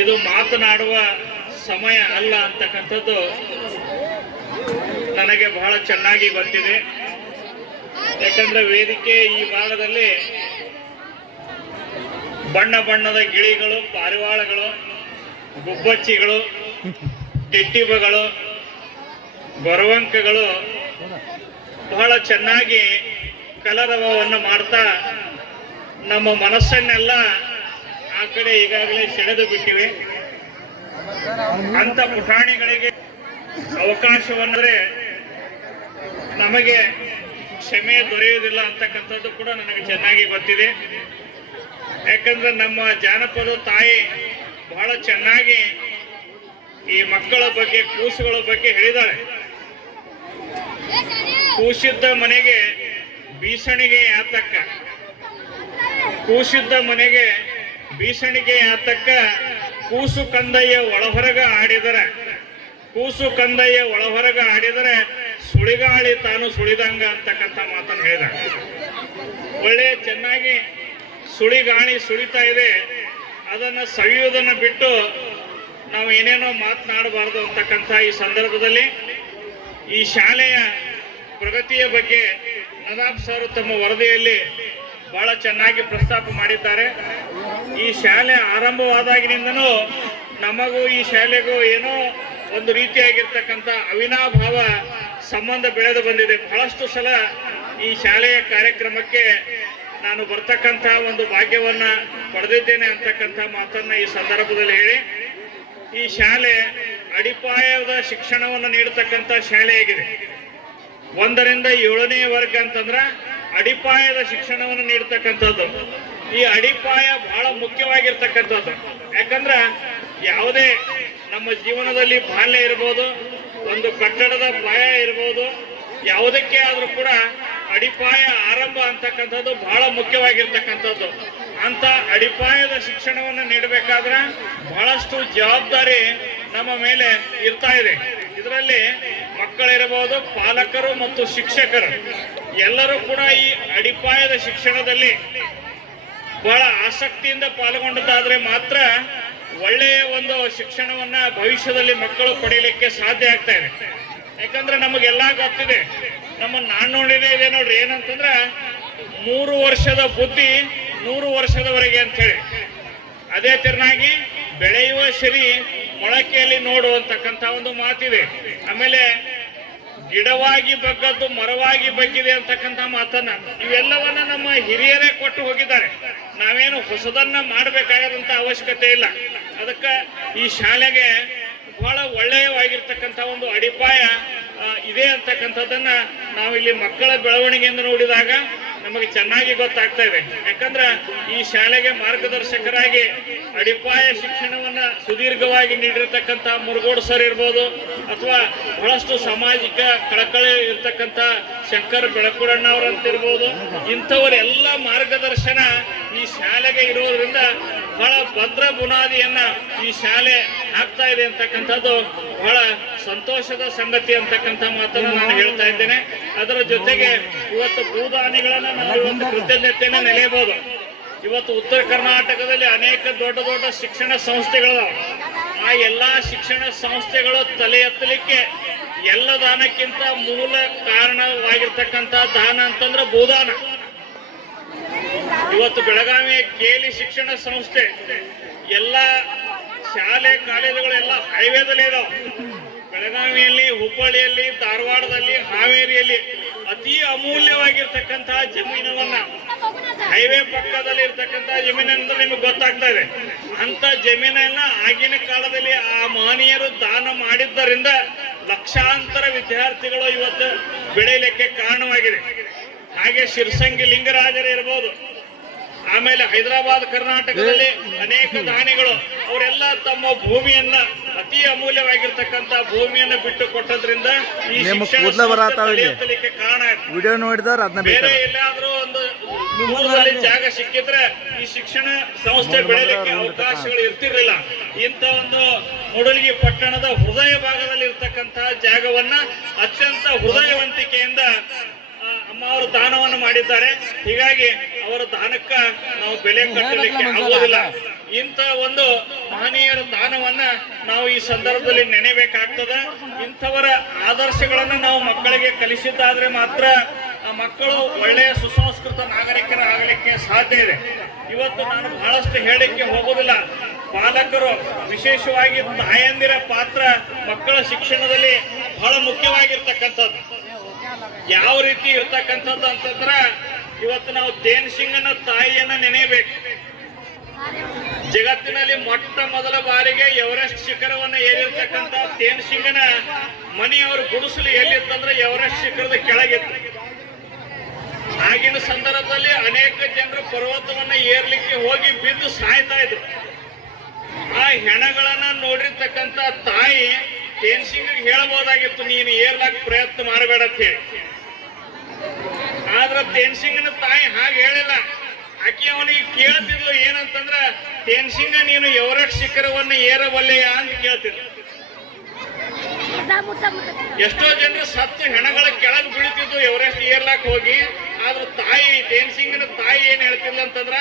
ಇದು ಮಾತನಾಡುವ ಸಮಯ ಅಲ್ಲ ಅಂತಕ್ಕಂಥದ್ದು ನನಗೆ ಬಹಳ ಚೆನ್ನಾಗಿ ಗೊತ್ತಿದೆ. ಯಾಕಂದ್ರೆ ವೇದಿಕೆ ಈ ಭಾಗದಲ್ಲಿ ಬಣ್ಣ ಬಣ್ಣದ ಗಿಳಿಗಳು, ಪಾರಿವಾಳಗಳು, ಗುಬ್ಬಚ್ಚಿಗಳು, ಟಿಟ್ಟಿಬಗಳು, ಗೊರವಂಕಗಳು ಬಹಳ ಚೆನ್ನಾಗಿ ಕಲರವವನ್ನು ಮಾಡ್ತಾ ನಮ್ಮ ಮನಸ್ಸನ್ನೆಲ್ಲ ಆ ಕಡೆ ಈಗಾಗಲೇ ಸೆಳೆದು ಬಿಟ್ಟಿವೆ. ಅಂತ ಪುಟಾಣಿಗಳಿಗೆ ಅವಕಾಶವನ್ನೇ ನಮಗೆ ಕ್ಷಮೆ ದೊರೆಯುವುದಿಲ್ಲ ಅಂತಕ್ಕಂಥದ್ದು ಕೂಡ ನನಗೆ ಚೆನ್ನಾಗಿ ಗೊತ್ತಿದೆ. ಯಾಕಂದ್ರೆ ನಮ್ಮ ಜಾನಪದ ತಾಯಿ ಬಹಳ ಚೆನ್ನಾಗಿ ಈ ಮಕ್ಕಳ ಬಗ್ಗೆ, ಕೂಸುಗಳ ಬಗ್ಗೆ ಹೇಳಿದಾಳೆ. ಕೂಸಿದ್ದ ಮನೆಗೆ ಬೀಸಣಿಗೆ ಯಾತಕ್ಕ, ಕೂಸಿದ್ದ ಮನೆಗೆ ಬೀಸಣಿಗೆ ಯಾತಕ್ಕ, ಕೂಸು ಕಂದಯ್ಯ ಒಳಹೊರಗ ಆಡಿದರೆ, ಕೂಸು ಕಂದಯ್ಯ ಒಳಹೊರಗ ಆಡಿದರೆ ಸುಳಿಗಾಳಿ ತಾನು ಸುಳಿದಂಗ ಅಂತಕ್ಕಂಥ ಮಾತನ್ನು ಹೇಳಿದ. ಒಳ್ಳೆ ಚೆನ್ನಾಗಿ ಸುಳಿಗಾಳಿ ಸುಳಿತಾ ಇದೆ, ಅದನ್ನು ಸವಿಯುವುದನ್ನು ಬಿಟ್ಟು ನಾವು ಏನೇನೋ ಮಾತನಾಡಬಾರ್ದು ಅಂತಕ್ಕಂಥ ಈ ಸಂದರ್ಭದಲ್ಲಿ ಈ ಶಾಲೆಯ ಪ್ರಗತಿಯ ಬಗ್ಗೆ ನದಾಬ್ ಸರ್ ತಮ್ಮ ವರದಿಯಲ್ಲಿ ಬಹಳ ಚೆನ್ನಾಗಿ ಪ್ರಸ್ತಾಪ ಮಾಡಿದ್ದಾರೆ. ಈ ಶಾಲೆ ಆರಂಭವಾದಾಗಿನಿಂದನೂ ನಮಗೂ ಈ ಶಾಲೆಗೂ ಏನೋ ಒಂದು ರೀತಿಯಾಗಿರ್ತಕ್ಕಂಥ ಅವಿನಾಭಾವ ಸಂಬಂಧ ಬೆಳೆದು ಬಂದಿದೆ. ಬಹಳಷ್ಟು ಸಲ ಈ ಶಾಲೆಯ ಕಾರ್ಯಕ್ರಮಕ್ಕೆ ನಾನು ಬರ್ತಕ್ಕಂಥ ಒಂದು ಭಾಗ್ಯವನ್ನ ಪಡೆದಿದ್ದೇನೆ ಅಂತಕ್ಕಂಥ ಮಾತನ್ನ ಈ ಸಂದರ್ಭದಲ್ಲಿ ಹೇಳಿ, ಈ ಶಾಲೆ ಅಡಿಪಾಯದ ಶಿಕ್ಷಣವನ್ನು ನೀಡತಕ್ಕಂಥ ಶಾಲೆಯಾಗಿದೆ. 1ರಿಂದ 7ನೇ ವರ್ಗ ಅಂತಂದ್ರ ಅಡಿಪಾಯದ ಶಿಕ್ಷಣವನ್ನು ನೀಡತಕ್ಕಂಥದ್ದು. ಈ ಅಡಿಪಾಯ ಬಹಳ ಮುಖ್ಯವಾಗಿರ್ತಕ್ಕಂಥದ್ದು. ಯಾಕಂದ್ರ ಯಾವುದೇ ನಮ್ಮ ಜೀವನದಲ್ಲಿ ಬಾಲ್ಯ ಇರ್ಬೋದು, ಒಂದು ಕಟ್ಟಡದ ಪಾಯ ಇರ್ಬೋದು, ಯಾವುದಕ್ಕೆ ಆದ್ರೂ ಕೂಡ ಅಡಿಪಾಯ ಆರಂಭ ಅಂತಕ್ಕಂಥದ್ದು ಬಹಳ ಮುಖ್ಯವಾಗಿರ್ತಕ್ಕಂಥದ್ದು. ಅಂತ ಅಡಿಪಾಯದ ಶಿಕ್ಷಣವನ್ನು ನೀಡಬೇಕಾದ್ರೆ ಬಹಳಷ್ಟು ಜವಾಬ್ದಾರಿ ನಮ್ಮ ಮೇಲೆ ಇರ್ತಾ ಇದೆ. ಇದರಲ್ಲಿ ಮಕ್ಕಳಿರಬಹುದು, ಪಾಲಕರು ಮತ್ತು ಶಿಕ್ಷಕರು ಎಲ್ಲರೂ ಕೂಡ ಈ ಅಡಿಪಾಯದ ಶಿಕ್ಷಣದಲ್ಲಿ ಬಹಳ ಆಸಕ್ತಿಯಿಂದ ಪಾಲ್ಗೊಂಡದ್ದಾದ್ರೆ ಮಾತ್ರ ಒಳ್ಳೆಯ ಒಂದು ಶಿಕ್ಷಣವನ್ನ ಭವಿಷ್ಯದಲ್ಲಿ ಮಕ್ಕಳು ಪಡೆಯಲಿಕ್ಕೆ ಸಾಧ್ಯ ಆಗ್ತಾ ಇದೆ. ಯಾಕಂದ್ರೆ ನಮಗೆಲ್ಲ ಗೊತ್ತಿದೆ, ನಾನು ನೋಡಿದೆ ಇದೆ ನೋಡ್ರಿ, ಏನಂತಂದ್ರ 3 ವರ್ಷದ ಬುದ್ಧಿ 100 ವರ್ಷದವರೆಗೆ ಅಂತ ಹೇಳಿ. ಅದೇ ತೆರನಾಗಿ ಬೆಳೆಯುವ ಸಿರಿ ಮೊಳಕೆಯಲ್ಲಿ ನೋಡು ಅಂತಕ್ಕಂಥ ಒಂದು ಮಾತಿದೆ. ಆಮೇಲೆ ಗಿಡವಾಗಿ ಬಗ್ಗದ್ದು ಮರವಾಗಿ ಬಗ್ಗಿದೆ ಅಂತಕ್ಕಂಥ ಮಾತನ್ನ ಇವೆಲ್ಲವನ್ನ ನಮ್ಮ ಹಿರಿಯರೇ ಕೊಟ್ಟು ಹೋಗಿದ್ದಾರೆ. ನಾವೇನು ಹೊಸದನ್ನ ಮಾಡಬೇಕಾಗದಂತ ಅವಶ್ಯಕತೆ ಇಲ್ಲ. ಅದಕ್ಕೆ ಈ ಶಾಲೆಗೆ ಬಹಳ ಒಳ್ಳೆಯವಾಗಿರ್ತಕ್ಕಂಥ ಒಂದು ಅಡಿಪಾಯ ಇದೆ ಅಂತಕ್ಕಂಥದ್ದನ್ನ ನಾವಿಲ್ಲಿ ಮಕ್ಕಳ ಬೆಳವಣಿಗೆಯಿಂದ ನೋಡಿದಾಗ ನಮಗೆ ಚೆನ್ನಾಗಿ ಗೊತ್ತಾಗ್ತಾ ಇದೆ. ಯಾಕಂದ್ರೆ ಈ ಶಾಲೆಗೆ ಮಾರ್ಗದರ್ಶಕರಾಗಿ ಅಡಿಪಾಯ ಶಿಕ್ಷಣವನ್ನ ಸುದೀರ್ಘವಾಗಿ ನೀಡಿರ್ತಕ್ಕಂಥ ಮುರುಗೋಡು ಸರ್ ಇರ್ಬೋದು, ಅಥವಾ ಬಹಳಷ್ಟು ಸಾಮಾಜಿಕ ಕಳಕಳಿ ಇರ್ತಕ್ಕಂಥ ಶಂಕರ್ ಬೆಳಕುಡಣ್ಣ ಅವರಂತಿರ್ಬೋದು, ಇಂಥವರೆಲ್ಲ ಮಾರ್ಗದರ್ಶನ ಈ ಶಾಲೆಗೆ ಇರೋದ್ರಿಂದ ಬಹಳ ಭದ್ರ ಬುನಾದಿಯನ್ನ ಈ ಶಾಲೆ ಹಾಕ್ತಾ ಇದೆ ಅಂತಕ್ಕಂಥದ್ದು ಬಹಳ ಸಂತೋಷದ ಸಂಗತಿ ಅಂತಕ್ಕಂಥ ಮಾತನ್ನು ನಾನು ಹೇಳ್ತಾ ಇದ್ದೇನೆ. ಅದರ ಜೊತೆಗೆ ಇವತ್ತು ಭೂದಾನಿಗಳನ್ನ ನಾವು ಇವತ್ತು ಕೃತಜ್ಞತೆಯನ್ನ ನೆಲೆಯಬಹುದು. ಇವತ್ತು ಉತ್ತರ ಕರ್ನಾಟಕದಲ್ಲಿ ಅನೇಕ ದೊಡ್ಡ ದೊಡ್ಡ ಶಿಕ್ಷಣ ಸಂಸ್ಥೆಗಳಿದಾವೆ. ಆ ಎಲ್ಲಾ ಶಿಕ್ಷಣ ಸಂಸ್ಥೆಗಳು ತಲೆ ಎತ್ತಲಿಕ್ಕೆ ಎಲ್ಲ ದಾನಕ್ಕಿಂತ ಮೂಲ ಕಾರಣವಾಗಿರ್ತಕ್ಕಂಥ ದಾನ ಅಂತಂದ್ರೆ ಭೂದಾನ. ಇವತ್ತು ಬೆಳಗಾವಿ ಕೇಲಿ ಶಿಕ್ಷಣ ಸಂಸ್ಥೆ ಎಲ್ಲ ಶಾಲೆ ಕಾಲೇಜುಗಳು ಎಲ್ಲ ಹೈವೇದಲ್ಲಿ ಇದಾವೆ. ಬೆಳಗಾವಿಯಲ್ಲಿ, ಹುಬ್ಬಳ್ಳಿಯಲ್ಲಿ, ಧಾರವಾಡದಲ್ಲಿ, ಹಾವೇರಿಯಲ್ಲಿ ಅತಿ ಅಮೂಲ್ಯವಾಗಿರ್ತಕ್ಕಂತಹ ಜಮೀನವನ್ನ, ಹೈವೇ ಪಕ್ಕದಲ್ಲಿ ಇರ್ತಕ್ಕಂಥ ಜಮೀನಂದ್ರೆ ನಿಮಗೆ ಗೊತ್ತಾಗ್ತಾ ಇದೆ. ಅಂತ ಜಮೀನನ್ನ ಆಗಿನ ಕಾಲದಲ್ಲಿ ಆ ಮಹನೀಯರು ದಾನ ಮಾಡಿದ್ದರಿಂದ ಲಕ್ಷಾಂತರ ವಿದ್ಯಾರ್ಥಿಗಳು ಇವತ್ತು ಬೆಳೆಯಲಿಕ್ಕೆ ಕಾರಣವಾಗಿದೆ. ಹಾಗೆ ಶಿರ್ಸಂಗಿ ಲಿಂಗರಾಜರು ಇರ್ಬೋದು, ಆಮೇಲೆ ಹೈದರಾಬಾದ್ ಕರ್ನಾಟಕದಲ್ಲಿ ಅನೇಕ ದಾನಿಗಳು ಅವರೆಲ್ಲ ತಮ್ಮ ಭೂಮಿಯನ್ನ, ಅತಿ ಅಮೂಲ್ಯವಾಗಿರ್ತಕ್ಕಂಥ ಭೂಮಿಯನ್ನ ಬಿಟ್ಟು ಕೊಟ್ಟದ್ರಿಂದ ಈ ಶಿಕ್ಷಣಕ್ಕೆ ಕಾರಣ ಆಯ್ತು. ಬೇರೆ ಎಲ್ಲಾದ್ರೂ ಒಂದು ಊರಲ್ಲಿ ಜಾಗ ಸಿಕ್ಕಿದ್ರೆ ಈ ಶಿಕ್ಷಣ ಸಂಸ್ಥೆ ಬೆಳೆಯಲಿಕ್ಕೆ ಅವಕಾಶಗಳು ಇರ್ತಿರ್ಲಿಲ್ಲ. ಇಂಥ ಒಂದು ಮೂಡಲಗಿ ಪಟ್ಟಣದ ಹೃದಯ ಭಾಗದಲ್ಲಿ ಇರ್ತಕ್ಕಂಥ ಜಾಗವನ್ನ ಅತ್ಯಂತ ಹೃದಯವಂತಿಕೆಯಿಂದ ಅಮ್ಮ ಅವರು ದಾನವನ್ನು ಮಾಡಿದ್ದಾರೆ. ಹೀಗಾಗಿ ಅವರ ದಾನಕ್ಕ ನಾವು ಬೆಲೆ ಕಟ್ಟಲಿಕ್ಕೆ ಆಗುವುದಿಲ್ಲ. ಇಂಥ ಒಂದು ಮಹನೀಯರ ದಾನವನ್ನ ನಾವು ಈ ಸಂದರ್ಭದಲ್ಲಿ ನೆನೆಬೇಕಾಗ್ತದೆ. ಇಂಥವರ ಆದರ್ಶಗಳನ್ನ ನಾವು ಮಕ್ಕಳಿಗೆ ಕಲಿಸಿದ್ದಾದ್ರೆ ಮಾತ್ರ ಆ ಮಕ್ಕಳು ಒಳ್ಳೆಯ ಸುಸಂಸ್ಕೃತ ನಾಗರಿಕರಾಗಲಿಕ್ಕೆ ಸಾಧ್ಯ ಇದೆ. ಇವತ್ತು ನಾನು ಬಹಳಷ್ಟು ಹೇಳಲಿಕ್ಕೆ ಹೋಗೋದಿಲ್ಲ. ಪಾಲಕರು, ವಿಶೇಷವಾಗಿ ತಾಯಂದಿರ ಪಾತ್ರ ಮಕ್ಕಳ ಶಿಕ್ಷಣದಲ್ಲಿ ಬಹಳ ಮುಖ್ಯವಾಗಿರ್ತಕ್ಕಂಥದ್ದು. ಯಾವ ರೀತಿ ಇರ್ತಕ್ಕಂಥದ್ದು ಅಂತಂದ್ರ, ಇವತ್ತು ನಾವು ತೇನ್ ಸಿಂಗನ ತಾಯಿಯನ್ನ ನೆನೆಯಬೇಕು. ಜಗತ್ತಿನಲ್ಲಿ ಮೊಟ್ಟ ಮೊದಲ ಬಾರಿಗೆ ಎವರೆಸ್ಟ್ ಶಿಖರವನ್ನ ಏರಿರ್ತಕ್ಕಂಥ ತೇನ್ ಸಿಂಗನ ಮನೆಯವರು ಗುಡಿಸಲು ಎಲ್ಲಿತ್ತಂದ್ರೆ ಎವರೆಸ್ಟ್ ಶಿಖರದ ಕೆಳಗಿತ್ತು. ಆಗಿನ ಸಂದರ್ಭದಲ್ಲಿ ಅನೇಕ ಜನರು ಪರ್ವತವನ್ನ ಏರ್ಲಿಕ್ಕೆ ಹೋಗಿ ಬಿದ್ದು ಸಾಯ್ತಾ ಇದ್ರು. ಆ ಹೆಣಗಳನ್ನ ನೋಡಿರ್ತಕ್ಕಂಥ ತಾಯಿ ತೇನ್ ಸಿಂಗ್ ಹೇಳಬಹುದಾಗಿತ್ತು, ನೀನು ಏರ್ಲಾಕ್ ಪ್ರಯತ್ನ ಮಾಡಬೇಡ ಅಂತ ಹೇಳಿ. ಆದ್ರ ತೇನ್ ಸಿಂಗನ ತಾಯಿ ಹಾಗೆ ಹೇಳಿಲ್ಲ. ಆಕೆ ಅವನಿಗೆ ಕೇಳ್ತಿದ್ಲು ಏನಂತಂದ್ರ, ತೇನ್ ಸಿಂಗ ನೀನು ಎವರೆಸ್ಟ್ ಶಿಖರವನ್ನ ಏರಬಲ್ಲೆಯ ಅಂತ ಕೇಳ್ತಿದ್ಲು. ಎಷ್ಟೋ ಜನರು ಸತ್ತು ಹೆಣಗಳ ಕೆಳಗೆ ಬೀಳ್ತಿದ್ದು ಎವರೆಸ್ಟ್ ಏರ್ಲಾಕ್ ಹೋಗಿ. ಆದ್ರ ತಾಯಿ, ತೇನ್ ಸಿಂಗನ ತಾಯಿ ಏನ್ ಹೇಳ್ತಿಲ್ಲ ಅಂತಂದ್ರ,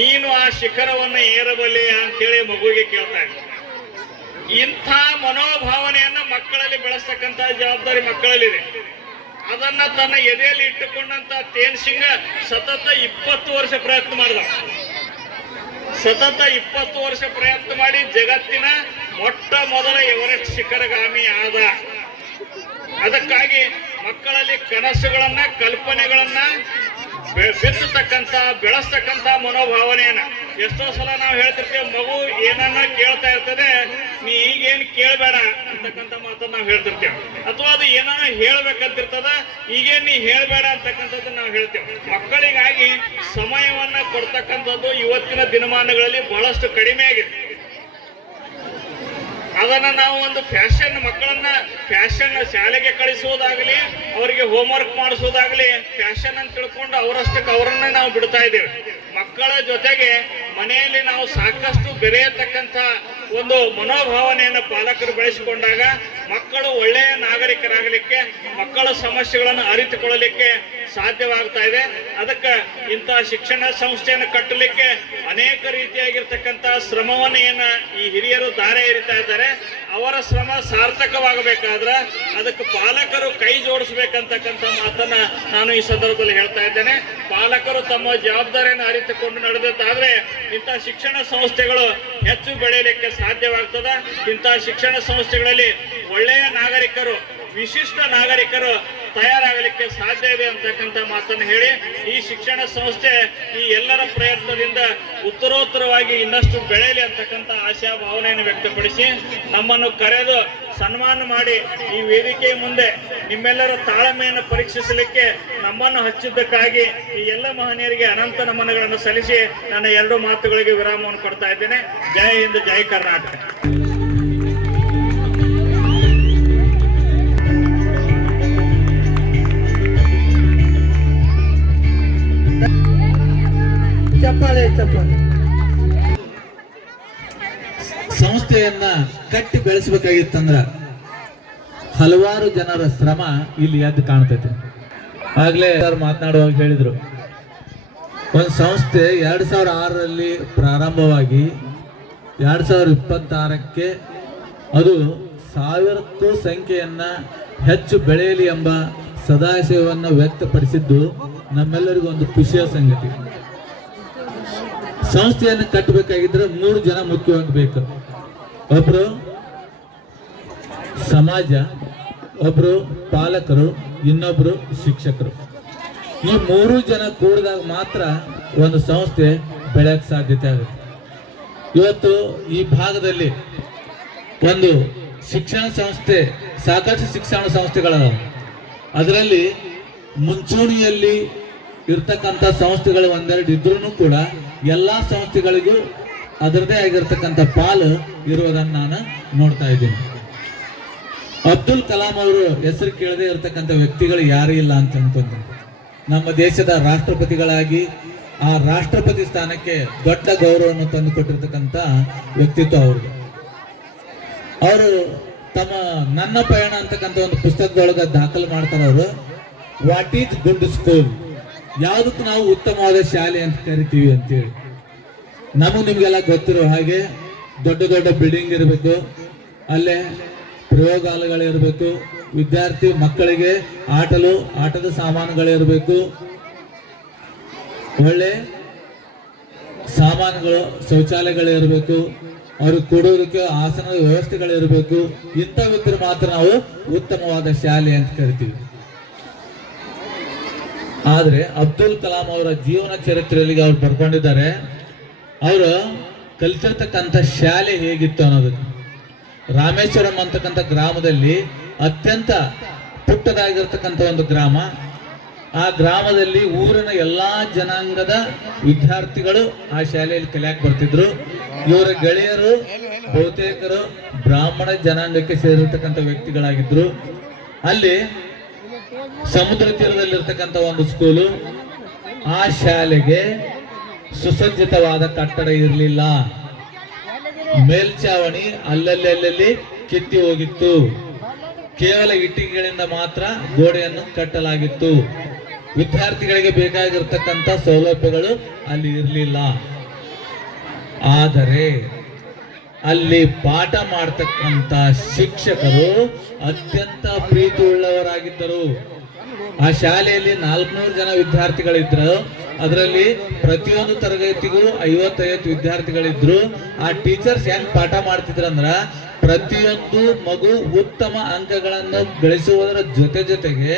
ನೀನು ಆ ಶಿಖರವನ್ನ ಏರಬಲ್ಲೆಯ ಅಂತೇಳಿ ಮಗುವಿಗೆ ಕೇಳ್ತಾ ಇದ್ದ. ಇಂಥ ಮನೋಭಾವನೆಯನ್ನ ಮಕ್ಕಳಲ್ಲಿ ಬೆಳೆಸ್ತಕ್ಕಂತ ಜವಾಬ್ದಾರಿ ಮಕ್ಕಳಲ್ಲಿದೆ. ಅದನ್ನ ತನ್ನ ಎದೆಯಲ್ಲಿ ಇಟ್ಟುಕೊಂಡಂತ ತೇನ್ ಸಿಂಗ ಸತತ 20 ವರ್ಷ ಪ್ರಯತ್ನ ಮಾಡಿದ. ಸತತ 20 ವರ್ಷ ಪ್ರಯತ್ನ ಮಾಡಿ ಜಗತ್ತಿನ ಮೊಟ್ಟ ಮೊದಲ ಎವರೆಸ್ಟ್ ಶಿಖರಗಾಮಿ ಆದ. ಅದಕ್ಕಾಗಿ ಮಕ್ಕಳಲ್ಲಿ ಕನಸುಗಳನ್ನ, ಕಲ್ಪನೆಗಳನ್ನ ಬಿತ್ತತಕ್ಕಂಥ ಬೆಳೆಸ್ತಕ್ಕಂಥ ಮನೋಭಾವನೆಯನ್ನ ಎಷ್ಟೋ ಸಲ ನಾವು ಹೇಳ್ತಿರ್ತೇವೆ, ಮಗು ಏನನ್ನ ಕೇಳ್ತಾ ಇರ್ತದೆ, ನೀ ಈಗೇನು ಕೇಳಬೇಡ ಅಂತಕ್ಕಂಥ ಮಾತನ್ನ ನಾವು ಹೇಳ್ತಿರ್ತೇವೆ. ಅಥವಾ ಅದು ಏನಾನ ಹೇಳ್ಬೇಕಂತಿರ್ತದ, ಈಗೇನು ನೀ ಹೇಳ್ಬೇಡ ಅಂತಕ್ಕಂಥದ್ದು ನಾವು ಹೇಳ್ತೇವೆ. ಮಕ್ಕಳಿಗಾಗಿ ಸಮಯವನ್ನ ಕೊಡ್ತಕ್ಕಂಥದ್ದು ಇವತ್ತಿನ ದಿನಮಾನಗಳಲ್ಲಿ ಬಹಳಷ್ಟು ಕಡಿಮೆ ಆಗಿದೆ. ಅದನ್ನ ನಾವು ಒಂದು ಫ್ಯಾಷನ್, ಮಕ್ಕಳನ್ನ ಫ್ಯಾಷನ್ ಶಾಲೆಗೆ ಕಳಿಸುವುದಾಗಲಿ, ಅವರಿಗೆ ಹೋಮ್ವರ್ಕ್ ಮಾಡಿಸೋದಾಗ್ಲಿ ಫ್ಯಾಷನ್ ಅಂತ ತಿಳ್ಕೊಂಡು ಅವರಷ್ಟಕ್ಕೆ ಅವರನ್ನ ನಾವು ಬಿಡ್ತಾ ಇದ್ದೇವೆ. ಮಕ್ಕಳ ಜೊತೆಗೆ ಮನೆಯಲ್ಲಿ ನಾವು ಸಾಕಷ್ಟು ಬೆರೆಯತಕ್ಕಂಥ ಒಂದು ಮನೋಭಾವನೆಯನ್ನು ಪಾಲಕರು ಬೆಳೆಸಿಕೊಂಡಾಗ ಮಕ್ಕಳು ಒಳ್ಳೆಯ ನಾಗರಿಕರಾಗಲಿಕ್ಕೆ, ಮಕ್ಕಳ ಸಮಸ್ಯೆಗಳನ್ನು ಅರಿತುಕೊಳ್ಳಲಿಕ್ಕೆ ಸಾಧ್ಯವಾಗ್ತಾ ಇದೆ. ಅದಕ್ಕೆ ಇಂಥ ಶಿಕ್ಷಣ ಸಂಸ್ಥೆಯನ್ನು ಕಟ್ಟಲಿಕ್ಕೆ ಅನೇಕ ರೀತಿಯಾಗಿರ್ತಕ್ಕಂಥ ಶ್ರಮವನ್ನು ಏನ ಈ ಹಿರಿಯರು ದಾರೆ ಎರಿತಾ ಇದ್ದಾರೆ. ಅವರ ಶ್ರಮ ಸಾರ್ಥಕವಾಗಬೇಕಾದ್ರೆ ಅದಕ್ಕೆ ಪಾಲಕರು ಕೈ ಜೋಡಿಸ್ಬೇಕಂತಕ್ಕಂಥ ಮಾತನ್ನ ನಾನು ಈ ಸಂದರ್ಭದಲ್ಲಿ ಹೇಳ್ತಾ ಇದ್ದೇನೆ. ಪಾಲಕರು ತಮ್ಮ ಜವಾಬ್ದಾರಿಯನ್ನು ಅರಿತುಕೊಂಡು ನಡೆದಿದ್ದಾದ್ರೆ ಇಂಥ ಶಿಕ್ಷಣ ಸಂಸ್ಥೆಗಳು ಹೆಚ್ಚು ಬೆಳೆಯಲಿಕ್ಕೆ ಸಾಧ್ಯವಾಗ್ತದ. ಇಂಥ ಶಿಕ್ಷಣ ಸಂಸ್ಥೆಗಳಲ್ಲಿ ಒಳ್ಳೆಯ ನಾಗರಿಕರು, ವಿಶಿಷ್ಟ ನಾಗರಿಕರು ತಯಾರಾಗಲಿಕ್ಕೆ ಸಾಧ್ಯ ಇದೆ ಅಂತಕ್ಕಂಥ ಮಾತನ್ನು ಹೇಳಿ, ಈ ಶಿಕ್ಷಣ ಸಂಸ್ಥೆ ಈ ಎಲ್ಲರ ಪ್ರಯತ್ನದಿಂದ ಉತ್ತರೋತ್ತರವಾಗಿ ಇನ್ನಷ್ಟು ಬೆಳೆಯಲಿ ಅಂತಕ್ಕಂಥ ಆಶಾ ಭಾವನೆಯನ್ನು ವ್ಯಕ್ತಪಡಿಸಿ ನಮ್ಮನ್ನು ಕರೆದು ಸನ್ಮಾನ ಮಾಡಿ ಈ ವೇದಿಕೆಯ ಮುಂದೆ ನಿಮ್ಮೆಲ್ಲರ ತಾಳ್ಮೆಯನ್ನು ಪರೀಕ್ಷಿಸಲಿಕ್ಕೆ ನಮ್ಮನ್ನು ಹಚ್ಚಿದ್ದಕ್ಕಾಗಿ ಈ ಎಲ್ಲ ಮಹನೀಯರಿಗೆ ಅನಂತ ನಮನಗಳನ್ನು ಸಲ್ಲಿಸಿ ನನ್ನ ಎರಡು ಮಾತುಗಳಿಗೆ ವಿರಾಮವನ್ನು ಕೊಡ್ತಾ ಇದ್ದೇನೆ. ಜೈ ಹಿಂದ್, ಜೈ ಕರ್ನಾಟಕ. ಚಪ್ಪಾಳೆ ಚಪ್ಪಾಳೆ. ಸಂಸ್ಥೆಯನ್ನ ಕಟ್ಟಿ ಬೆಳೆಸಬೇಕಾಗಿತ್ತಂದ್ರ ಹಲವಾರು ಜನರ ಶ್ರಮ ಇಲ್ಲಿ ಎದ್ದು ಕಾಣ್ತೈತೆ. ಆಗ್ಲೇ ಮಾತನಾಡುವಾಗ ಹೇಳಿದ್ರು, ಒಂದು ಸಂಸ್ಥೆ 2006ರಲ್ಲಿ ಪ್ರಾರಂಭವಾಗಿ 2026ಕ್ಕೆ ಅದು 1000ಕ್ಕೂ ಸಂಖ್ಯೆಯನ್ನ ಹೆಚ್ಚು ಬೆಳೆಯಲಿ ಎಂಬ ಸದಾಶಯವನ್ನು ವ್ಯಕ್ತಪಡಿಸಿದ್ದು ನಮ್ಮೆಲ್ಲರಿಗೂ ಒಂದು ಖುಷಿಯ ಸಂಗತಿ. ಸಂಸ್ಥೆಯನ್ನು ಕಟ್ಟಬೇಕಾಗಿದ್ರೆ 3 ಜನ ಮುಖ್ಯವಾಗಿ ಬೇಕು. ಒಬ್ರು ಸಮಾಜ, ಒಬ್ರು ಪಾಲಕರು, ಇನ್ನೊಬ್ರು ಶಿಕ್ಷಕರು. ಈ 3 ಜನ ಕೂಡಿದಾಗ ಮಾತ್ರ ಒಂದು ಸಂಸ್ಥೆ ಬೆಳೆಯಕ್ಕೆ ಸಾಧ್ಯತೆ ಆಗುತ್ತೆ. ಇವತ್ತು ಈ ಭಾಗದಲ್ಲಿ ಒಂದು ಶಿಕ್ಷಣ ಸಂಸ್ಥೆ, ಸಾಕಷ್ಟು ಶಿಕ್ಷಣ ಸಂಸ್ಥೆಗಳದಾವ. ಅದರಲ್ಲಿ ಮುಂಚೂಣಿಯಲ್ಲಿ ಇರ್ತಕ್ಕಂಥ ಸಂಸ್ಥೆಗಳು ಒಂದೆರಡು ಇದ್ರೂ ಕೂಡ ಎಲ್ಲಾ ಸಂಸ್ಥೆಗಳಿಗೂ ಅದರದೇ ಆಗಿರ್ತಕ್ಕಂಥ ಪಾಲು ಇರುವುದನ್ನು ನಾನು ನೋಡ್ತಾ ಇದ್ದೀನಿ. ಅಬ್ದುಲ್ ಕಲಾಂ ಅವರು ಹೆಸರು ಕೇಳದೆ ಇರತಕ್ಕಂಥ ವ್ಯಕ್ತಿಗಳು ಯಾರು ಇಲ್ಲ ಅಂತ ಅನ್ಕೊಂತೀನಿ. ನಮ್ಮ ದೇಶದ ರಾಷ್ಟ್ರಪತಿಗಳಾಗಿ ಆ ರಾಷ್ಟ್ರಪತಿ ಸ್ಥಾನಕ್ಕೆ ದೊಡ್ಡ ಗೌರವವನ್ನು ತಂದು ಕೊಟ್ಟಿರ್ತಕ್ಕಂಥ ವ್ಯಕ್ತಿತ್ವ ಅವ್ರಿಗೆ. ಅವರು ತಮ್ಮ ನನ್ನ ಪಯಣ ಅಂತಕ್ಕಂಥ ಒಂದು ಪುಸ್ತಕದೊಳಗೆ ದಾಖಲು ಮಾಡ್ತಾರೆ. ಅವರು ವಾಟ್ ಈಸ್ ಗುಡ್ ಸ್ಕೂಲ್, ಯಾವುದಕ್ಕೂ ನಾವು ಉತ್ತಮವಾದ ಶಾಲೆ ಅಂತ ಕರಿತೀವಿ ಅಂತೇಳಿ. ನಿಮ್ಗೆಲ್ಲ ಗೊತ್ತಿರೋ ಹಾಗೆ ದೊಡ್ಡ ದೊಡ್ಡ ಬಿಲ್ಡಿಂಗ್ ಇರಬೇಕು, ಅಲ್ಲೇ ಪ್ರಯೋಗಾಲಯಗಳಿರಬೇಕು, ವಿದ್ಯಾರ್ಥಿ ಮಕ್ಕಳಿಗೆ ಆಟದ ಸಾಮಾನುಗಳಿರಬೇಕು, ಒಳ್ಳೆ ಸಾಮಾನುಗಳು, ಶೌಚಾಲಯಗಳಿರಬೇಕು, ಅವ್ರಿಗೆ ಕೊಡೋದಕ್ಕೆ ಆಸನದ ವ್ಯವಸ್ಥೆಗಳಿರಬೇಕು. ಇಂಥವಿದ್ರೆ ಮಾತ್ರ ನಾವು ಉತ್ತಮವಾದ ಶಾಲೆ ಅಂತ ಕರಿತೀವಿ. ಆದ್ರೆ ಅಬ್ದುಲ್ ಕಲಾಂ ಅವರ ಜೀವನ ಚರಿತ್ರೆಯಲ್ಲಿ ಅವ್ರು ಬರ್ಕೊಂಡಿದ್ದಾರೆ. ಅವರು ಕಲಿತಿರ್ತಕ್ಕಂಥ ಶಾಲೆ ಹೇಗಿತ್ತು ಅನ್ನೋದಕ್ಕೆ. ರಾಮೇಶ್ವರಂ ಅಂತಕ್ಕಂಥ ಗ್ರಾಮದಲ್ಲಿ ಅತ್ಯಂತ ಪುಟ್ಟದಾಗಿರ್ತಕ್ಕಂಥ ಒಂದು ಗ್ರಾಮ. ಆ ಗ್ರಾಮದಲ್ಲಿ ಊರಿನ ಎಲ್ಲಾ ಜನಾಂಗದ ವಿದ್ಯಾರ್ಥಿಗಳು ಆ ಶಾಲೆಯಲ್ಲಿ ಕಲಿಯಕ್ಕೆ ಬರ್ತಿದ್ರು. ಇವರ ಗೆಳೆಯರು ಬಹುತೇಕರು ಬ್ರಾಹ್ಮಣ ಜನಾಂಗಕ್ಕೆ ಸೇರಿರ್ತಕ್ಕಂಥ ವ್ಯಕ್ತಿಗಳಾಗಿದ್ರು. ಅಲ್ಲಿ ಸಮುದ್ರ ತೀರದಲ್ಲಿರ್ತಕ್ಕಂಥ ಒಂದು ಸ್ಕೂಲು. ಆ ಶಾಲೆಗೆ ಸುಸಜ್ಜಿತವಾದ ಕಟ್ಟಡ ಇರಲಿಲ್ಲ. ಮೇಲ್ಚಾವಣಿ ಅಲ್ಲಲ್ಲಿ ಕಿತ್ತಿ ಹೋಗಿತ್ತು. ಕೇವಲ ಇಟ್ಟಿಗೆಗಳಿಂದ ಮಾತ್ರ ಗೋಡೆಯನ್ನು ಕಟ್ಟಲಾಗಿತ್ತು. ವಿದ್ಯಾರ್ಥಿಗಳಿಗೆ ಬೇಕಾಗಿರ್ತಕ್ಕಂಥ ಸೌಲಭ್ಯಗಳು ಅಲ್ಲಿ ಇರಲಿಲ್ಲ. ಆದರೆ ಅಲ್ಲಿ ಪಾಠ ಮಾಡತಕ್ಕಂಥ ಶಿಕ್ಷಕರು ಅತ್ಯಂತ ಪ್ರೀತಿ ಉಳ್ಳವರಾಗಿದ್ದರು. ಆ ಶಾಲೆಯಲ್ಲಿ 400 ಜನ ವಿದ್ಯಾರ್ಥಿಗಳಿದ್ರು. ಅದರಲ್ಲಿ ಪ್ರತಿಯೊಂದು ತರಗತಿಗೂ 55 ವಿದ್ಯಾರ್ಥಿಗಳಿದ್ರು. ಆ ಟೀಚರ್ಸ್ ಹೆಂಗ್ ಪಾಠ ಮಾಡ್ತಿದ್ರಂದ್ರ ಪ್ರತಿಯೊಂದು ಮಗು ಉತ್ತಮ ಅಂಕಗಳನ್ನು ಗಳಿಸುವುದರ ಜೊತೆಗೆ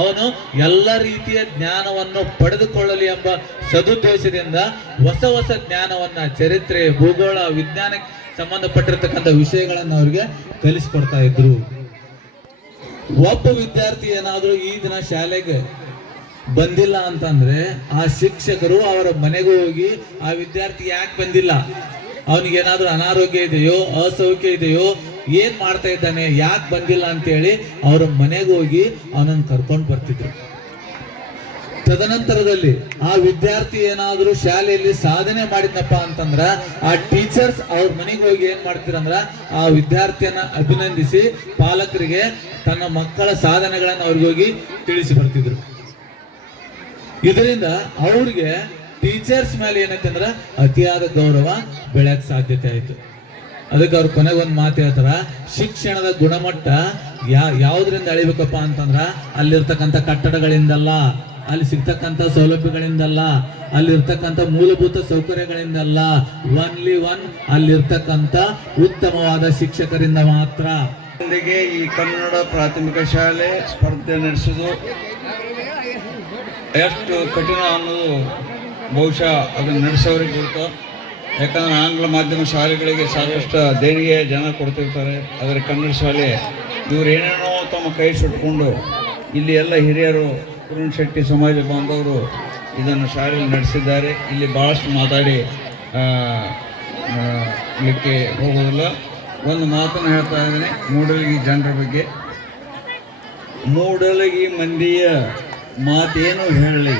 ಅವನು ಎಲ್ಲ ರೀತಿಯ ಜ್ಞಾನವನ್ನು ಪಡೆದುಕೊಳ್ಳಲಿ ಎಂಬ ಸದುದ್ದೇಶದಿಂದ ಹೊಸ ಜ್ಞಾನವನ್ನ, ಚರಿತ್ರೆ, ಭೂಗೋಳ, ವಿಜ್ಞಾನಕ್ಕೆ ಸಂಬಂಧಪಟ್ಟಿರ್ತಕ್ಕಂಥ ವಿಷಯಗಳನ್ನು ಅವರಿಗೆ ಕಲಿಸ್ಕೊಡ್ತಾ ಇದ್ರು. ಒಬ್ಬ ವಿದ್ಯಾರ್ಥಿ ಏನಾದರೂ ಈ ದಿನ ಶಾಲೆಗೆ ಬಂದಿಲ್ಲ ಅಂತಂದ್ರೆ ಆ ಶಿಕ್ಷಕರು ಅವರ ಮನೆಗೆ ಹೋಗಿ ಆ ವಿದ್ಯಾರ್ಥಿ ಯಾಕೆ ಬಂದಿಲ್ಲ, ಅವನಿಗೆ ಏನಾದ್ರೂ ಅನಾರೋಗ್ಯ ಇದೆಯೋ, ಅಸೌಖ್ಯ ಇದೆಯೋ, ಏನ್ ಮಾಡ್ತಾ ಇದ್ದಾನೆ, ಯಾಕೆ ಬಂದಿಲ್ಲ ಅಂತೇಳಿ ಅವರ ಮನೆಗೆ ಹೋಗಿ ಅವನನ್ನು ಕರ್ಕೊಂಡು ಬರ್ತಿದ್ರು. ತದನಂತರದಲ್ಲಿ ಆ ವಿದ್ಯಾರ್ಥಿ ಏನಾದ್ರೂ ಶಾಲೆಯಲ್ಲಿ ಸಾಧನೆ ಮಾಡಿದ್ನಪ್ಪ ಅಂತಂದ್ರ ಆ ಟೀಚರ್ಸ್ ಅವ್ರ ಮನೆಗೆ ಹೋಗಿ ಏನ್ ಮಾಡ್ತಿರಂದ್ರ ಆ ವಿದ್ಯಾರ್ಥಿಯನ್ನ ಅಭಿನಂದಿಸಿ ಪಾಲಕರಿಗೆ ತನ್ನ ಮಕ್ಕಳ ಸಾಧನೆಗಳನ್ನ ಅವ್ರಿಗೆ ಹೋಗಿ ತಿಳಿಸಿ ಬರ್ತಿದ್ರು. ಇದರಿಂದ ಅವ್ರಿಗೆ ಟೀಚರ್ಸ್ ಮೇಲೆ ಏನಂತಂದ್ರ ಅತಿಯಾದ ಗೌರವ ಬೆಳೆಯಕ್ ಸಾಧ್ಯತೆ ಆಯ್ತು. ಅದಕ್ಕೆ ಅವ್ರ ಕೊನೆಗೆ ಒಂದು ಮಾತು ಹೇಳ್ತಾರ, ಶಿಕ್ಷಣದ ಗುಣಮಟ್ಟ ಯಾವ್ದ್ರಿಂದ ಅಳಿಬೇಕಪ್ಪ ಅಂತಂದ್ರ ಅಲ್ಲಿರ್ತಕ್ಕಂಥ ಕಟ್ಟಡಗಳಿಂದಲ್ಲ, ಅಲ್ಲಿ ಸಿಗ್ತಕ್ಕಂಥ ಸೌಲಭ್ಯಗಳಿಂದಲ್ಲ, ಅಲ್ಲಿರ್ತಕ್ಕಂಥ ಮೂಲಭೂತ ಸೌಕರ್ಯಗಳಿಂದಲ್ಲ, ಒನ್ಲಿ ಅಲ್ಲಿರ್ತಕ್ಕಂಥ ಉತ್ತಮವಾದ ಶಿಕ್ಷಕರಿಂದ ಮಾತ್ರ. ಈ ಕನ್ನಡ ಪ್ರಾಥಮಿಕ ಶಾಲೆ ಸ್ಪರ್ಧೆ ನಡೆಸೋದು ಎಷ್ಟು ಕಠಿಣ ಅನ್ನೋದು ಬಹುಶಃ ಅದನ್ನು ನಡೆಸೋರಿಗೆ ಗೊತ್ತು. ಯಾಕಂದರೆ ಆಂಗ್ಲ ಮಾಧ್ಯಮ ಶಾಲೆಗಳಿಗೆ ಸಾಕಷ್ಟು ದೇಣಿಗೆ ಜನ ಕೊಡ್ತಿರ್ತಾರೆ. ಆದರೆ ಕನ್ನಡ ಶಾಲೆ ಇವರು ಏನೇನೋ ತಮ್ಮ ಕೈ ಸುಟ್ಕೊಂಡು ಇಲ್ಲಿ ಎಲ್ಲ ಹಿರಿಯರು ಕುರುಣಶೆಟ್ಟಿ ಸಮಾಜ ಬಾಂಧವರು ಇದನ್ನು ಶಾಲೆಯಲ್ಲಿ ನಡೆಸಿದ್ದಾರೆ. ಇಲ್ಲಿ ಭಾಳಷ್ಟು ಮಾತಾಡಿ ಲಿಕ್ಕೆ ಹೋಗೋದಿಲ್ಲ. ಒಂದು ಮಾತನ್ನು ಹೇಳ್ತಾ ಇದ್ದೇನೆ ಮೂಡಲಗಿ ಜನರ ಬಗ್ಗೆ. ಮೂಡಲಗಿ ಮಂದಿಯ ಮಾತೇನು ಹೇಳಲಿ,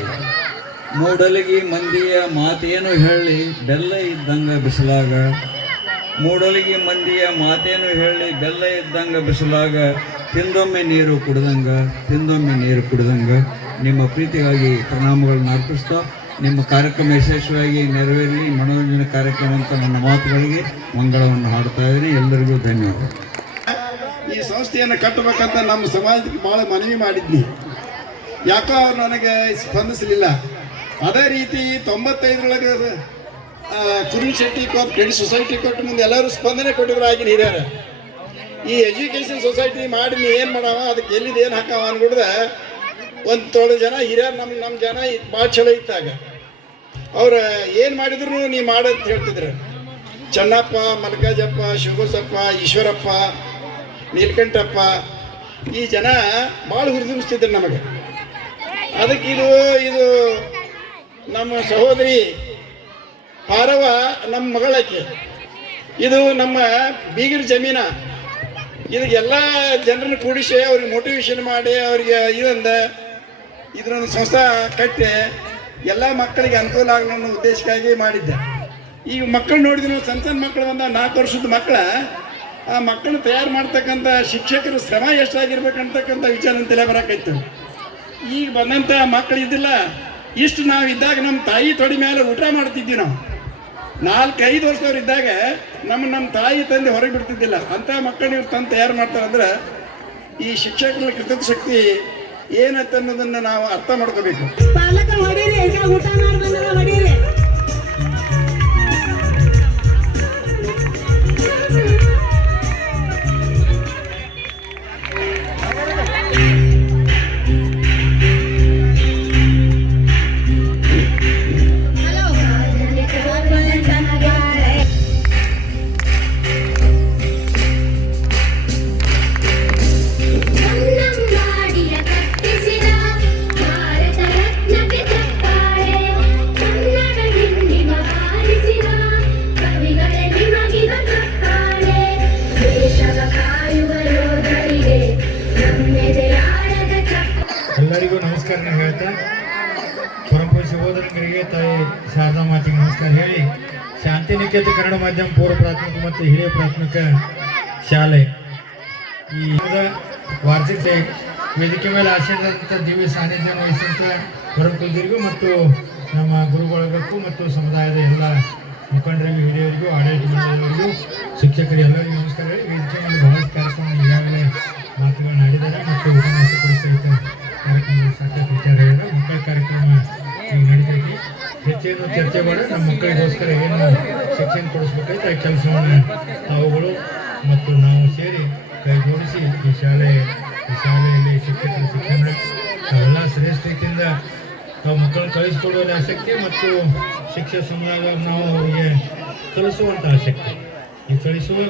ಮೂಡಲಗಿ ಮಂದಿಯ ಮಾತೇನು ಹೇಳಿ, ಬೆಲ್ಲ ಇದ್ದಂಗೆ ಬಿಸಿಲಾಗ. ಮೂಡಲಗಿ ಮಂದಿಯ ಮಾತೇನು ಹೇಳಿ, ಬೆಲ್ಲ ಇದ್ದಂಗೆ ಬಿಸಿಲಾಗ. ತಿಂದೊಮ್ಮೆ ನೀರು ಕುಡಿದಂಗೆ. ನಿಮ್ಮ ಪ್ರೀತಿಗಾಗಿ ಪ್ರಣಾಮಗಳನ್ನು ಅರ್ಪಿಸ್ತಾ ನಿಮ್ಮ ಕಾರ್ಯಕ್ರಮ ಯಶಸ್ವಿಯಾಗಿ ನೆರವೇರಲಿ, ಮನೋರಂಜನೆ ಕಾರ್ಯಕ್ರಮ ಅಂತ ನನ್ನ ಮಾತುಗಳಿಗೆ ಮಂಗಳವನ್ನು ಹಾಡ್ತಾ ಇದ್ದೀನಿ. ಎಲ್ಲರಿಗೂ ಧನ್ಯವಾದ. ಈ ಸಂಸ್ಥೆಯನ್ನು ಕಟ್ಟಬೇಕಂತ ನಮ್ಮ ಸಮಾಜಕ್ಕೆ ಭಾಳ ಮನವಿ ಮಾಡಿದ್ನಿ. ಯಾಕೋ ಅವ್ರು ನನಗೆ ಸ್ಪಂದಿಸಲಿಲ್ಲ. ಅದೇ ರೀತಿ 95ರೊಳಗೆ ಕುರುಣಶೆಟ್ಟಿ ಕ್ರೆಡಿಟ್ ಸೊಸೈಟಿ ಕೊಟ್ಟು ಮುಂದೆ ಎಲ್ಲರೂ ಸ್ಪಂದನೆ ಕೊಟ್ಟಿದ್ರು ಆಗಿನ ಹಿರಿಯರು. ಈ ಎಜುಕೇಷನ್ ಸೊಸೈಟಿ ಮಾಡಿ ನೀ ಏನು ಮಾಡವ, ಅದಕ್ಕೆ ಎಲ್ಲಿದ್ದು ಏನು ಹಾಕವ ಅನ್ಕೊಡ್ದೆ ಒಂದು ತೊಳೆ ಜನ ಹಿರಿಯರು ನಮ್ಮ ಜನ ಭಾಳ ಚಲೋ ಇತ್ತಾಗ ಅವ್ರು ಏನು ಮಾಡಿದ್ರು ನೀ ಮಾಡಂತ ಹೇಳ್ತಿದ್ರು. ಚೆನ್ನಪ್ಪ, ಮಲ್ಕಾಜಪ್ಪ, ಶಿವಗೋಸಪ್ಪ, ಈಶ್ವರಪ್ಪ, ನೀಲಕಂಠಪ್ಪ ಈ ಜನ ಭಾಳ ಹುರಿದುಂಬಿಸ್ತಿದ್ರು ನಮಗೆ. ಅದಕ್ಕೆ ಇದು ನಮ್ಮ ಸಹೋದರಿ ಪಾರವ ನಮ್ಮ ಮಗಳಕ್ಕೆ, ಇದು ನಮ್ಮ ಬೀಗರ ಜಮೀನ. ಇದಕ್ಕೆಲ್ಲ ಜನರನ್ನು ಕೂಡಿಸಿ ಅವ್ರಿಗೆ ಮೋಟಿವೇಶನ್ ಮಾಡಿ ಅವ್ರಿಗೆ ಇದರೊಂದು ಸಂಸ್ಥೆ ಕಟ್ಟಿ ಎಲ್ಲ ಮಕ್ಕಳಿಗೆ ಅನುಕೂಲ ಆಗಲಿ ಅನ್ನೋ ಉದ್ದೇಶಕ್ಕಾಗಿ ಮಾಡಿದ್ದೆ. ಈಗ ಮಕ್ಕಳು ನೋಡಿದ್ರೆ ಸಣ್ಣ ಮಕ್ಕಳು ಬಂದ 4 ವರ್ಷದ ಮಕ್ಕಳ, ಆ ಮಕ್ಕಳನ್ನ ತಯಾರು ಮಾಡ್ತಕ್ಕಂಥ ಶಿಕ್ಷಕರ ಶ್ರಮ ಎಷ್ಟಾಗಿರ್ಬೇಕಂತಕ್ಕಂಥ ವಿಚಾರ ತಲೆ ಬರೋಕ್ಕಾಯ್ತು. ಈಗ ಬಂದಂಥ ಮಕ್ಕಳು ಇದ್ದಿಲ್ಲ. ಇಷ್ಟು ನಾವು ಇದ್ದಾಗ ನಮ್ಮ ತಾಯಿ ತೊಡೆ ಮೇಲೆ ಊಟ ಮಾಡ್ತಿದ್ವಿ. ನಾವು 4-5 ವರ್ಷದವ್ರು ಇದ್ದಾಗ ನಮ್ಮ ತಾಯಿ ತಂದೆ ಹೊರಗೆ ಬಿಡ್ತಿದ್ದಿಲ್ಲ. ಅಂಥ ಮಕ್ಕಳು ಇವ್ರು ತಂದು ತಯಾರು ಮಾಡ್ತಾರೆ ಅಂದ್ರೆ ಈ ಶಿಕ್ಷಕರ ಕೃತಜ್ಞ ಶಕ್ತಿ ಏನಂತ ಅನ್ನೋದನ್ನು ನಾವು ಅರ್ಥ ಮಾಡ್ಕೋಬೇಕು. ಊಟ ಮಾಡಿ ಎಲ್ಲರಿಗೂ ನಮಸ್ಕಾರ ಹೇಳ್ತಾ ಪರಮಪೂಜ್ಯ ಸಹೋದರರಿಗೆ ತಾಯಿ ಶಾರದಾ ಮಾತಿಗೆ ನಮಸ್ಕಾರ ಹೇಳಿ, ಶಾಂತಿನಿಕೇತನ ಕನ್ನಡ ಮಾಧ್ಯಮ ಪೂರ್ವ ಪ್ರಾಥಮಿಕ ಮತ್ತು ಹಿರಿಯ ಪ್ರಾಥಮಿಕ ಶಾಲೆ ಈ ವಾರ್ಷಿಕ ವೇದಿಕೆ ಮೇಲೆ ಆಶೀರ್ವಾದಂಥ ದಿವ್ಯ ಸಾನ್ನಿಧ್ಯವನ್ನು ವಹಿಸಿದಂಥ ಪರಮಪೂಜ್ಯರಿಗೂ ಮತ್ತು ನಮ್ಮ ಗುರುಗಳಿಗೂ ಮತ್ತು ಸಮುದಾಯದ ಎಲ್ಲ ಮುಖಂಡರಿಗೂ, ಹಿರಿಯರಿಗೂ, ಆಡಳಿತ ಮಂಡಳಿಯವರಿಗೂ, ಶಿಕ್ಷಕರು ಎಲ್ಲರಿಗೂ ನಮಸ್ಕಾರ ಹೇಳಿ, ವೇದಿಕೆ ಮೇಲೆ ಬಹಳಷ್ಟು ಕಾರ್ಯಕ್ರಮ ಈಗಾಗಲೇ ಮಾತುಗಳನ್ನ ಆಡಿದ್ದಾರೆ ಮತ್ತು ಉಪನ್ಯಾಸಕರು ಸಹಿತ ಕಾರ್ಯಕ್ರಮ ಸಾಕಷ್ಟು ವಿಚಾರ ಹೇಳಿದ ಮಕ್ಕಳ ಕಾರ್ಯಕ್ರಮ ಈಗ ನಡೀತೈತಿ. ಹೆಚ್ಚೇನು ಚರ್ಚೆ ಮಾಡಿ ನಮ್ಮ ಮಕ್ಕಳಿಗೋಸ್ಕರ ಏನು ಶಿಕ್ಷಣ ಕೊಡಿಸ್ಬೇಕಾಯ್ತು ಆ ಕೆಲಸವನ್ನು ತಾವುಗಳು ಮತ್ತು ನಾವು ಸೇರಿ ಕೈ ಜೋಡಿಸಿ ಈ ಶಾಲೆಯಲ್ಲಿ ಶಿಕ್ಷಕರ ಶಿಕ್ಷಣ ಎಲ್ಲ ಶ್ರೇಷ್ಠ ರೀತಿಯಿಂದ ನಾವು ಮಕ್ಕಳನ್ನು ಕಲಿಸಿಕೊಡುವಲ್ಲಿ ಆಸಕ್ತಿ ಮತ್ತು ಶಿಕ್ಷಕ ಸಮುದಾಯ ನಾವು ಅವರಿಗೆ ಕಲಿಸುವಂಥ ಆಸಕ್ತಿ. ಈ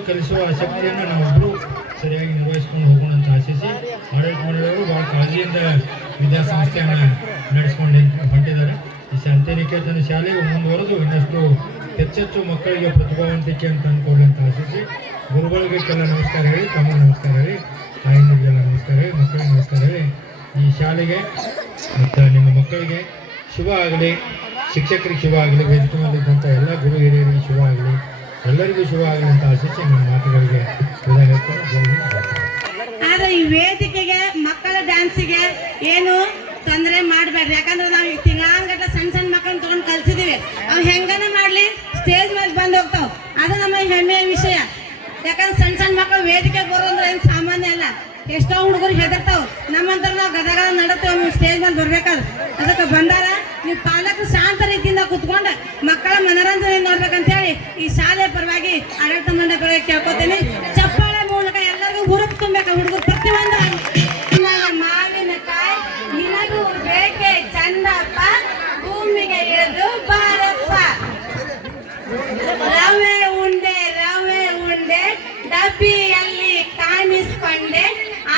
ಕಲಿಸುವ ಆಸಕ್ತಿಯನ್ನು ನಾವಿಬ್ಬರು ಸರಿಯಾಗಿ ನಿರ್ವಹಿಸ್ಕೊಂಡು ಹೋಗೋಣ ಅಂತ ಆಶಿಸಿ ಆಡಳಿತ ಮಂಡಳಿಯವರು ಭಾಳ ಕಾಳಜಿಯಿಂದ ವಿದ್ಯಾಸಂಸ್ಥೆಯನ್ನು ನಡೆಸ್ಕೊಂಡು ಹೊಂಟಿದ್ದಾರೆ. ಈ ಶಾಂತಿನಿಕೇತನ ಶಾಲೆಯು ಮುಂದುವರೆದು ಇನ್ನಷ್ಟು ಹೆಚ್ಚೆಚ್ಚು ಮಕ್ಕಳಿಗೆ ಪ್ರತಿಭಾವಂತಿಕೆಯನ್ನು ತಂದುಕೊಳ್ಳಿ ಅಂತ ಆಶಿಸಿ ಗುರುಗಳಿಗೆಲ್ಲ ನಮಸ್ಕಾರ ಹೇಳಿ, ತಮ್ಮ ನಮಸ್ಕಾರ ಹೇಳಿ, ತಾಯಿಗಳಿಗೆಲ್ಲ ನಮಸ್ಕಾರ ಹೇಳಿ, ಮಕ್ಕಳಿಗೆ ನಮಸ್ಕಾರ ಹೇಳಿ, ಈ ಶಾಲೆಗೆ ಮತ್ತು ನಿಮ್ಮ ಮಕ್ಕಳಿಗೆ ಶುಭ ಆಗಲಿ, ಶಿಕ್ಷಕರಿಗೆ ಶುಭ ಆಗಲಿ, ವೇದಿಕೆ ಮೇಲಿದ್ದಂಥ ಎಲ್ಲ ಗುರು ಹಿರಿಯರಿಗೆ ಶುಭ ಆಗಲಿ, ಎಲ್ಲರಿಗೂ ಶುಭ ಆಗಲಿ ಅಂತ ಆಶಿಸಿ ನನ್ನ ಮಾತುಗಳಿಗೆ ವಿದಾಯ ಹೇಳ್ಕೊಂಡು ಜೈ ಹಿಂದ್, ಜೈ ಭಾರತ್. ಆದ್ರೆ ಈ ವೇದಿಕೆಗೆ ಮಕ್ಕಳ ಡ್ಯಾನ್ಸಿಗೆ ಏನು ತೊಂದರೆ ಮಾಡಬೇಡ್ರಿ. ಯಾಕಂದ್ರೆ ನಾವು ತಿಂಗಳಾಂಗಟ್ಟ ಸಣ್ಣ ಮಕ್ಕಳನ್ನ ತಗೊಂಡು ಕಲ್ಸಿದೀವಿ. ಅವ್ ಹೆಂಗನ ಮಾಡ್ಲಿ ಸ್ಟೇಜ್ ಮೇಲೆ ಬಂದು ಹೋಗ್ತಾವ್. ಅದು ನಮ್ಮ ಹೆಮ್ಮೆಯ ವಿಷಯ. ಯಾಕಂದ್ರೆ ಸಣ್ಣ ಮಕ್ಕಳು ವೇದಿಕೆಗೆ ಬರೋದ್ರೆ ಏನು ಸಾಮಾನ್ಯ ಅಲ್ಲ. ಎಷ್ಟೋ ಹುಡುಗರು ಹೆದರ್ತಾವ್. ನಮ್ಮಂತರ ನಾವು ಗದಗಳ ನಡುತ್ತೇವೆ ಸ್ಟೇಜ್ ಮೇಲೆ ಬರ್ಬೇಕಾದ್ರೆ. ಅದಕ್ಕೆ ಬಂದಾರ ನೀವು ಪಾಲಕರು ಶಾಂತ ರೀತಿಯಿಂದ ಕುತ್ಕೊಂಡು ಮಕ್ಕಳ ಮನೋರಂಜನೆ ನೋಡ್ಬೇಕಂತ ಹೇಳಿ ಈ ಶಾಲೆ ಪರವಾಗಿ ಆಡಳಿತ ಮಂಡಳಿ ಕೇಳ್ಕೊತೇನೆ. ಚಪ್ಪಾಳೆ ಮೂಲಕ ಎಲ್ಲರಿಗೂ ಹುರುಪು ತುಂಬಬೇಕು. ಹುಡುಗರು ಪ್ರತಿಯೊಂದು ಮಾವಿನಕಾಯಿ ನಿನಗೂ ಬೇಕೆ ಚಂದಪ್ಪ, ಭೂಮಿಗೆ ಇಳಿದು ಬಾರಪ್ಪ. ರವೆ ಉಂಡೆ ಡಬ್ಬಿಯಲ್ಲಿ ಕಾಣಿಸ್ಕೊಂಡೆ,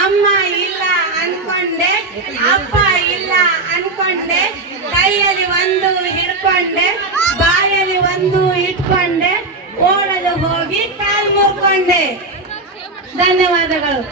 ಅಮ್ಮ ಇಲ್ಲ ಅನ್ಕೊಂಡೆ, ಅಪ್ಪ ಇಲ್ಲ ಅನ್ಕೊಂಡೆ, ಕೈಯಲ್ಲಿ ಒಂದು ಹಿಡ್ಕೊಂಡೆ, ಬಾಯಲ್ಲಿ ಒಂದು ಇಟ್ಕೊಂಡೆ, ಓಡಲು ಹೋಗಿ ಕಾಲು ಮುರ್ಕೊಂಡೆ. ಧನ್ಯವಾದಗಳು.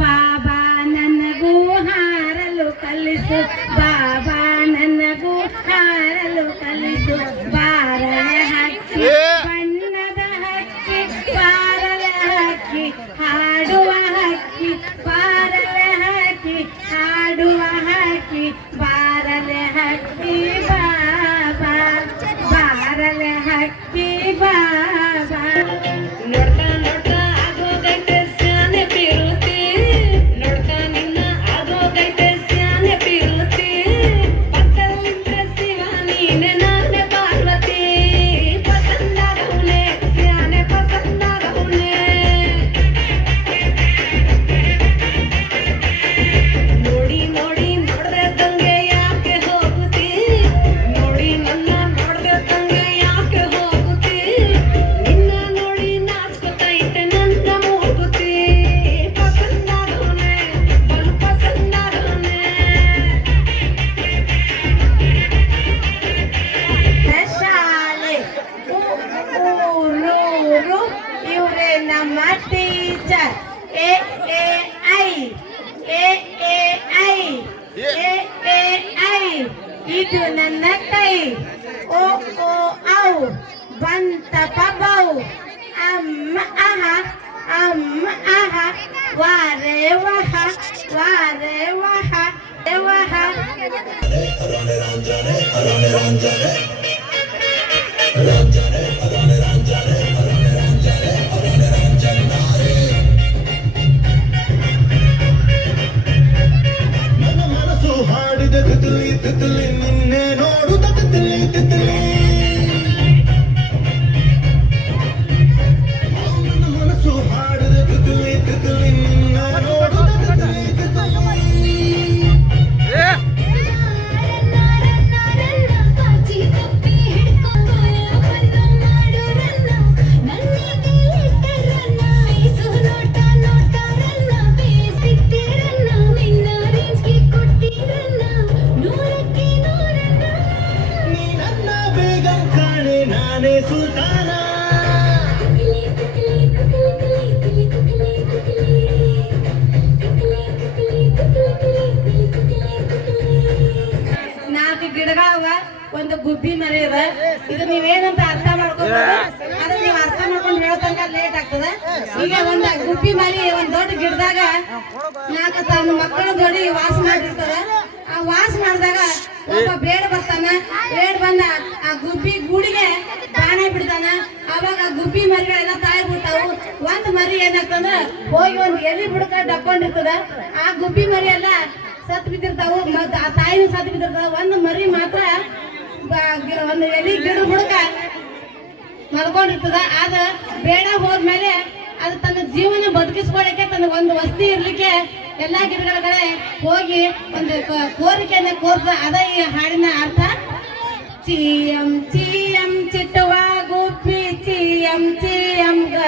ಬಾಬಾ ನನಗೂ ಹಾರಲು ಕಲಿಸು ಬಾಬಾ ನನಗೂ ಹಾರಲು ಕಲಿಸು ಬಾರಲೆ ಹಕ್ಕಿ ಬಣ್ಣದ ಹಕ್ಕಿ ಬಾರಲೆ ಹಕ್ಕಿ ಹಾಡುವ ಹಕ್ಕಿ ಬಾರಲೆ ಹಕ್ಕಿ ಹಾಡುವ ಹಕ್ಕಿ ಬಾರಲೆ ಹಕ್ಕಿ ಬಾಬಾ ಬಾರಲೆ ಹಕ್ಕಿ ಬಾಬಾ ನೋಡ್ತಾ ನೋಡ್ತಾ ಆಗೋಗೈತೆ ಸ್ಯಾನೆ ಬಿರುತಿ ನೋಡ್ತಾ ನಿನ್ನ ಆಗೋಗೈತೆ ಸ್ಯಾನೆ ಬಿರುತಿ ಪಕ್ಕದಲ್ಲಿದ್ರೆ ಶಿವ ನೀನೆ ನಾನೇ ಪಾರ್ವತಿ ಪಸಂದಾಗವ್ನೆ ಸ್ಯಾನೆ ಪಸಂದಾಗವ್ನೆ ನೋಡಿ ನೋಡಿ ನೋಡ್ದೆ ತಂಗೆ ಯಾಕೆ ಹೋಗುತ್ತಿ ನೋಡಿ ನನ್ನ ನೋಡ್ದೆ ತಂಗೆ ಯಾಕೆ ಹೋಗುತ್ತಿ ನಿನ್ನ ನೋಡಿ ನಾಚ್ಕೊತೈತೆ ನನ್ನ ಮೂಗುತಿ ಪಸಂದಾಗವ್ನೆ ಬಲು ಪಸಂದಾಗವ್ನೆ ಶಾಲೆ ಊರೂರು ಇವರೇ ನಮ್ಮ teacher A A I A A I A A I ಇದು ನನ್ನ ಕೈ ಓ ಓ ಔ ಬಂತಪ ಬೌ ಅಮ್ಮ ಅಹ ಅಮ್ಮ ಅಹ ವಾರೆ ವಹ ವಾರೆ ವಹ ವಹ ನನ್ನ ಮನಸ್ಸು ಹಾಡಿದ ತಿತಲಿ ತಿತಲಿ ನಿನ್ನೆ ನೋಡುತ್ತ ತಿತಲಿ ತಿತಲಿ ನನ್ನ ಮನಸ್ಸು ಹಾಡಿದ ತಿತಲಿ ತಿತಲಿ ನಿನ್ನೆ ನೋಡುತ್ತ ತಿತಲಿ ತಿತಲಿ ನೀ ನನ್ನ ಬೇಗಂ ಕಾಣೆ ನಾನೇ ಸುಲ್ತಾನ ನಾಲ್ಕು ಗಿಡಗಳವ ಒಂದು ಗುಬ್ಬಿ ಮರಿ ಅದ ಇದು ನೀವೇನಂತ ಅರ್ಥ ಮಾಡ್ಕೋಬಹುದು ಅದ್ರ ನೀವು ಅರ್ಥ ಮಾಡ್ಕೊಂಡು ಹೇಳ್ತಂಗ ಲೇಟ್ ಆಗ್ತದ ಈಗ ಒಂದ್ ಗುಬ್ಬಿ ಮರಿ ಒಂದ್ ದೊಡ್ಡ ಗಿಡದಾಗ ನಾಲ್ಕು ತನ್ನ ಮಕ್ಕಳ ಜೋಡಿ ವಾಸ ಮಾಡಿರ್ತದ ಆ ವಾಸ ಮಾಡಿದಾಗ ಒಬ್ಬ ಬೇಡ ಬರ್ತಾನ ಬೇಡ ಬಂದ ಆ ಗುಬ್ಬಿ ಗೂಡಿಗೆ ಬಾಣ ಬಿಡ್ತಾನ ಅವಾಗ ಆ ಗುಬ್ಬಿ ಮರಿಗಳೆಲ್ಲ ತಾಯಿ ಬಿಡ್ತಾವು ಒಂದ್ ಮರಿ ಏನಾಗ್ತಂದ್ರ ಹೋಗಿ ಒಂದ್ ಎಲಿ ಬುಡಕ ಡಕ್ಕೊಂಡಿರ್ತದ ಆ ಗುಬ್ಬಿ ಮರಿ ಎಲ್ಲ ಸತ್ ಬಿದ್ದಿರ್ತಾವು ಮತ್ತ ಆ ತಾಯಿನೂ ಸತ್ ಬಿದ್ದಿರ್ತಾವ ಒಂದು ಮರಿ ಮಾತ್ರ ಒಂದು ಎಲಿ ಗಿಡ ಬುಡಕ ಮಲ್ಕೊಂಡಿರ್ತದ ಅದ ಬೇಡ ಹೋದ್ಮೇಲೆ ಅದು ತನ್ನ ಜೀವನ ಬದುಕಿಸ್ಕೊಳ್ಳಿಕ್ಕೆ ತನ್ನ ಒಂದು ವಸ್ತಿ ಇರ್ಲಿಕ್ಕೆ ಎಲ್ಲಾ ಗಿಡಗಳ ಕಡೆ ಹೋಗಿ ಒಂದು ಕೋರಿಕೆಯನ್ನ ಕೋರ್ತದ ಅದ ಈ ಹಾಡಿನ ಅರ್ಥ ಚಿಯಂ ಚಿಯಂ ಚಿಟ್ಟುವ ಗುಬ್ಬಿ ಚಿಯಂ ಚಿಯಂ ಗ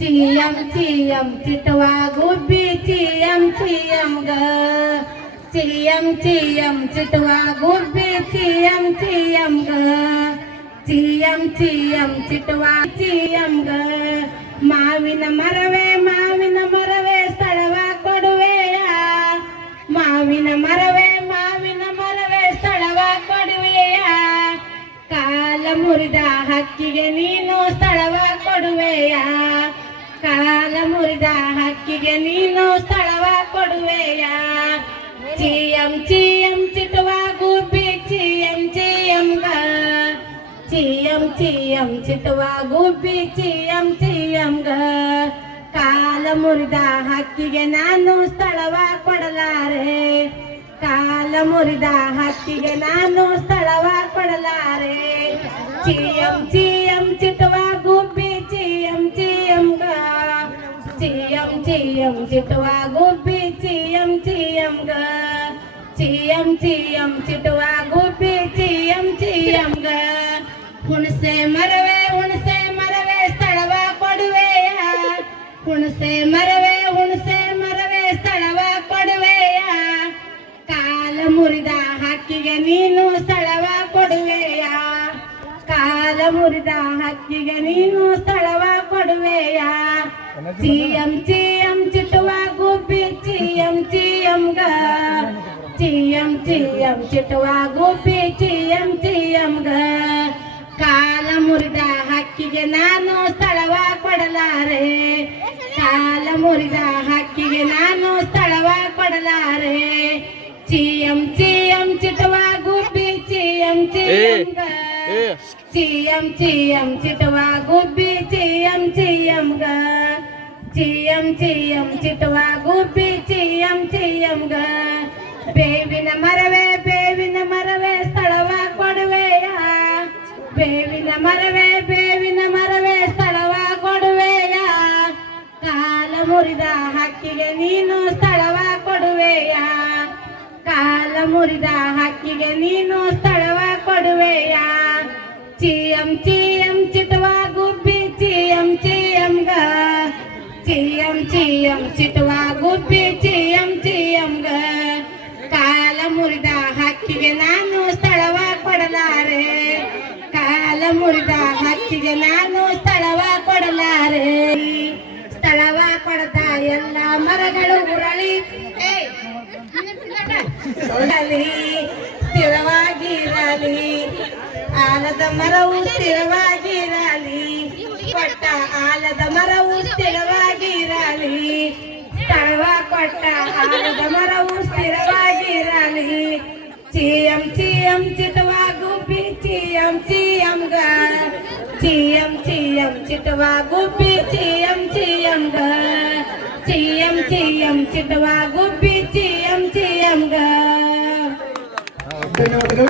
ಚಿಯಂ ಚಿಯಂ ಚಿಟ್ಟುವ ಗುಬ್ಬಿ ಚಿಯಂ ಚಿಯಂ ಗ ಚಿಯಂ ಚಿಯಂ ಚಿಟ್ಟುವ ಗುಬ್ಬಿ ಚಿಯಂ ಚಿಯಂ ಗ ಚಿಯಂ ಚಿಯಂ ಚಿಟ್ಟುವ ಚಿಯಂ ಗ ಮಾವಿನ ಮರವೇ ಸ್ಥಳವ ಕೊಡುವೆಯ ಮಾವಿನ ಮರವೇ ಸ್ಥಳವ ಕೊಡುವೆಯ ಕಾಲ ಮುರಿದ ಹಕ್ಕಿಗೆ ನೀನು ಸ್ಥಳವ ಕೊಡುವೆಯ ಕಾಲ ಮುರಿದ ಹಕ್ಕಿಗೆ ನೀನು ಸ್ಥಳವ ಕೊಡುವೆಯ ಚಿಯಂ ಚಿಯಂ ಚಿಟ್ಟುವ ಗುಬ್ಬಿ ಚಿಯಂ ಚಿಯಂ ಗ ಚಿಯಂ ಚಿಯಂ ಚಿಟ್ಟುವ ಗುಬ್ಬಿ ಚಿಯಂ ಚಿಯಂ ಗ ಕಾಲ ಮುರಿದ ಹಕ್ಕಿಗೆ ನಾನು ಸ್ಥಳವ ಕೊಡಲಾರೆ ಕಾಲ ಮುರಿದ ಹಕ್ಕಿಗೆ ನಾನು ಸ್ಥಳವ ಕೊಡಲಾರೆ ಚಿಯಂ ಚಿಯಂ ಚಿಟ್ಟುವ ಗುಬ್ಬಿ ಚಿಯಂ ಚಿಯಂ ಗ ಚಿಯಂ ಚಿಯಂ ಚಿಟ್ಟುವ ಗುಬ್ಬಿ ಚಿಯಂ ಚಿಯಂ ಗ ಚಿಯಂ ಚಿಯಂ ಚಿಟ್ಟುವ ಗುಬ್ಬಿ ಚಿಯಂ ಚಿಯಂ ಗ ಹುಣಸೆ ಮರವೇ ಸ್ಥಳವ ಕೊಡುವೆಯ ಹುಣಸೆ ಮರವೇ ಸ್ಥಳವ ಕೊಡುವೆಯ ಕಾಲ ಮುರಿದ ಹಕ್ಕಿಗೆ ನೀನು ಸ್ಥಳವ ಕೊಡುವೆಯ ಕಾಲ ಮುರಿದ ಹಕ್ಕಿಗೆ ನೀನು ಸ್ಥಳವ ಕೊಡುವೆಯ ಚಿಯಂ ಚಿಯಂ ಚಿಟ್ಟುವ ಗ ಚಿಯಂ ಚಿಯಂ ಚಿಟುವ ಗುಬ್ಬಿ ಚಿಯಂ ಗ ಕಾಲ ಮುರಿದ ಹಕ್ಕಿಗೆ ನಾನು ಸ್ಥಳವ ಕೊಡಲಾರೆ ಕಾಲ ಮುರಿದ ಹಕ್ಕಿಗೆ ನಾನು ಸ್ಥಳವ ಕೊಡಲಾರೆ ಚಿಯಂ ಚಿಟುವ ಗುಬ್ಬಿ ಚಿಯಂ ಗ ಚಿಯಂ ಚಿಟುವ ಗುಬ್ಬಿ ಚಿಯಂ ಗ ಚಿಯಂ ಚಿಟುವ ಗುಬ್ಬಿ ಚಿಯಂ ಗ ಬೇವಿನ ಮರವೇ ಸ್ಥಳವ ಕೊಡುವೆಯ ಬೇವಿನ ಮರವೇ ಸ್ಥಳವ ಕೊಡುವೆಯ ಕಾಲ ಮುರಿದ ಹಕ್ಕಿಗೆ ನೀನು ಸ್ಥಳವ ಕೊಡುವೆಯ ಕಾಲ ಮುರಿದ ಹಕ್ಕಿಗೆ ನೀನು ಸ್ಥಳವ ಕೊಡುವೆಯ ಚಿಯಂ ಚಿಟುವ ಗುಬ್ಬಿ ಚಿಯಂ ಗ ಚಿಯಂ ಚಿಟುವ ಗುಬ್ಬಿ ಚಿಯಂ ಗ ಕಾಲ ಮುರಿದ ಹಕ್ಕಿಗೆ ನಾನು ಸ್ಥಳವ ಕೊಡಲಾರೆ ಕಾಲ ಮುರಿದ ಹಕ್ಕಿಗೆ ನಾನು ಸ್ಥಳವ ಕೊಡಲಾರೆ ಸ್ಥಳವ ಕೊಡದ ಎಲ್ಲ ಮರಗಳು ಉರಳಿ ಸ್ಥಿರವಾಗಿರಲಿ ಆಲದ ಮರವು ಸ್ಥಿರವಾಗಿರಲಿ ಕೊಟ್ಟ ಆಲದ ಮರವು ಸ್ಥಿರವಾಗಿರಲಿ ಸ್ಥಳವ ಕೊಟ್ಟ ಆಲದ ಮರವು ಸ್ಥಿರವಾಗಿರಲಿ ಚಿಯಂ ಚಿಟುವ ಗುಬ್ಬಿ ಚಿಯಂ ಗ ಚಿಯಂ ಚಿಟುವ ಗುಬ್ಬಿ ಚಿಯಂ ಗ ಚಿಯಂ ಚಿಟುವ ಗುಬ್ಬಿ ಚಿಯಂ ಗ ಧನ್ಯವಾದಗಳು.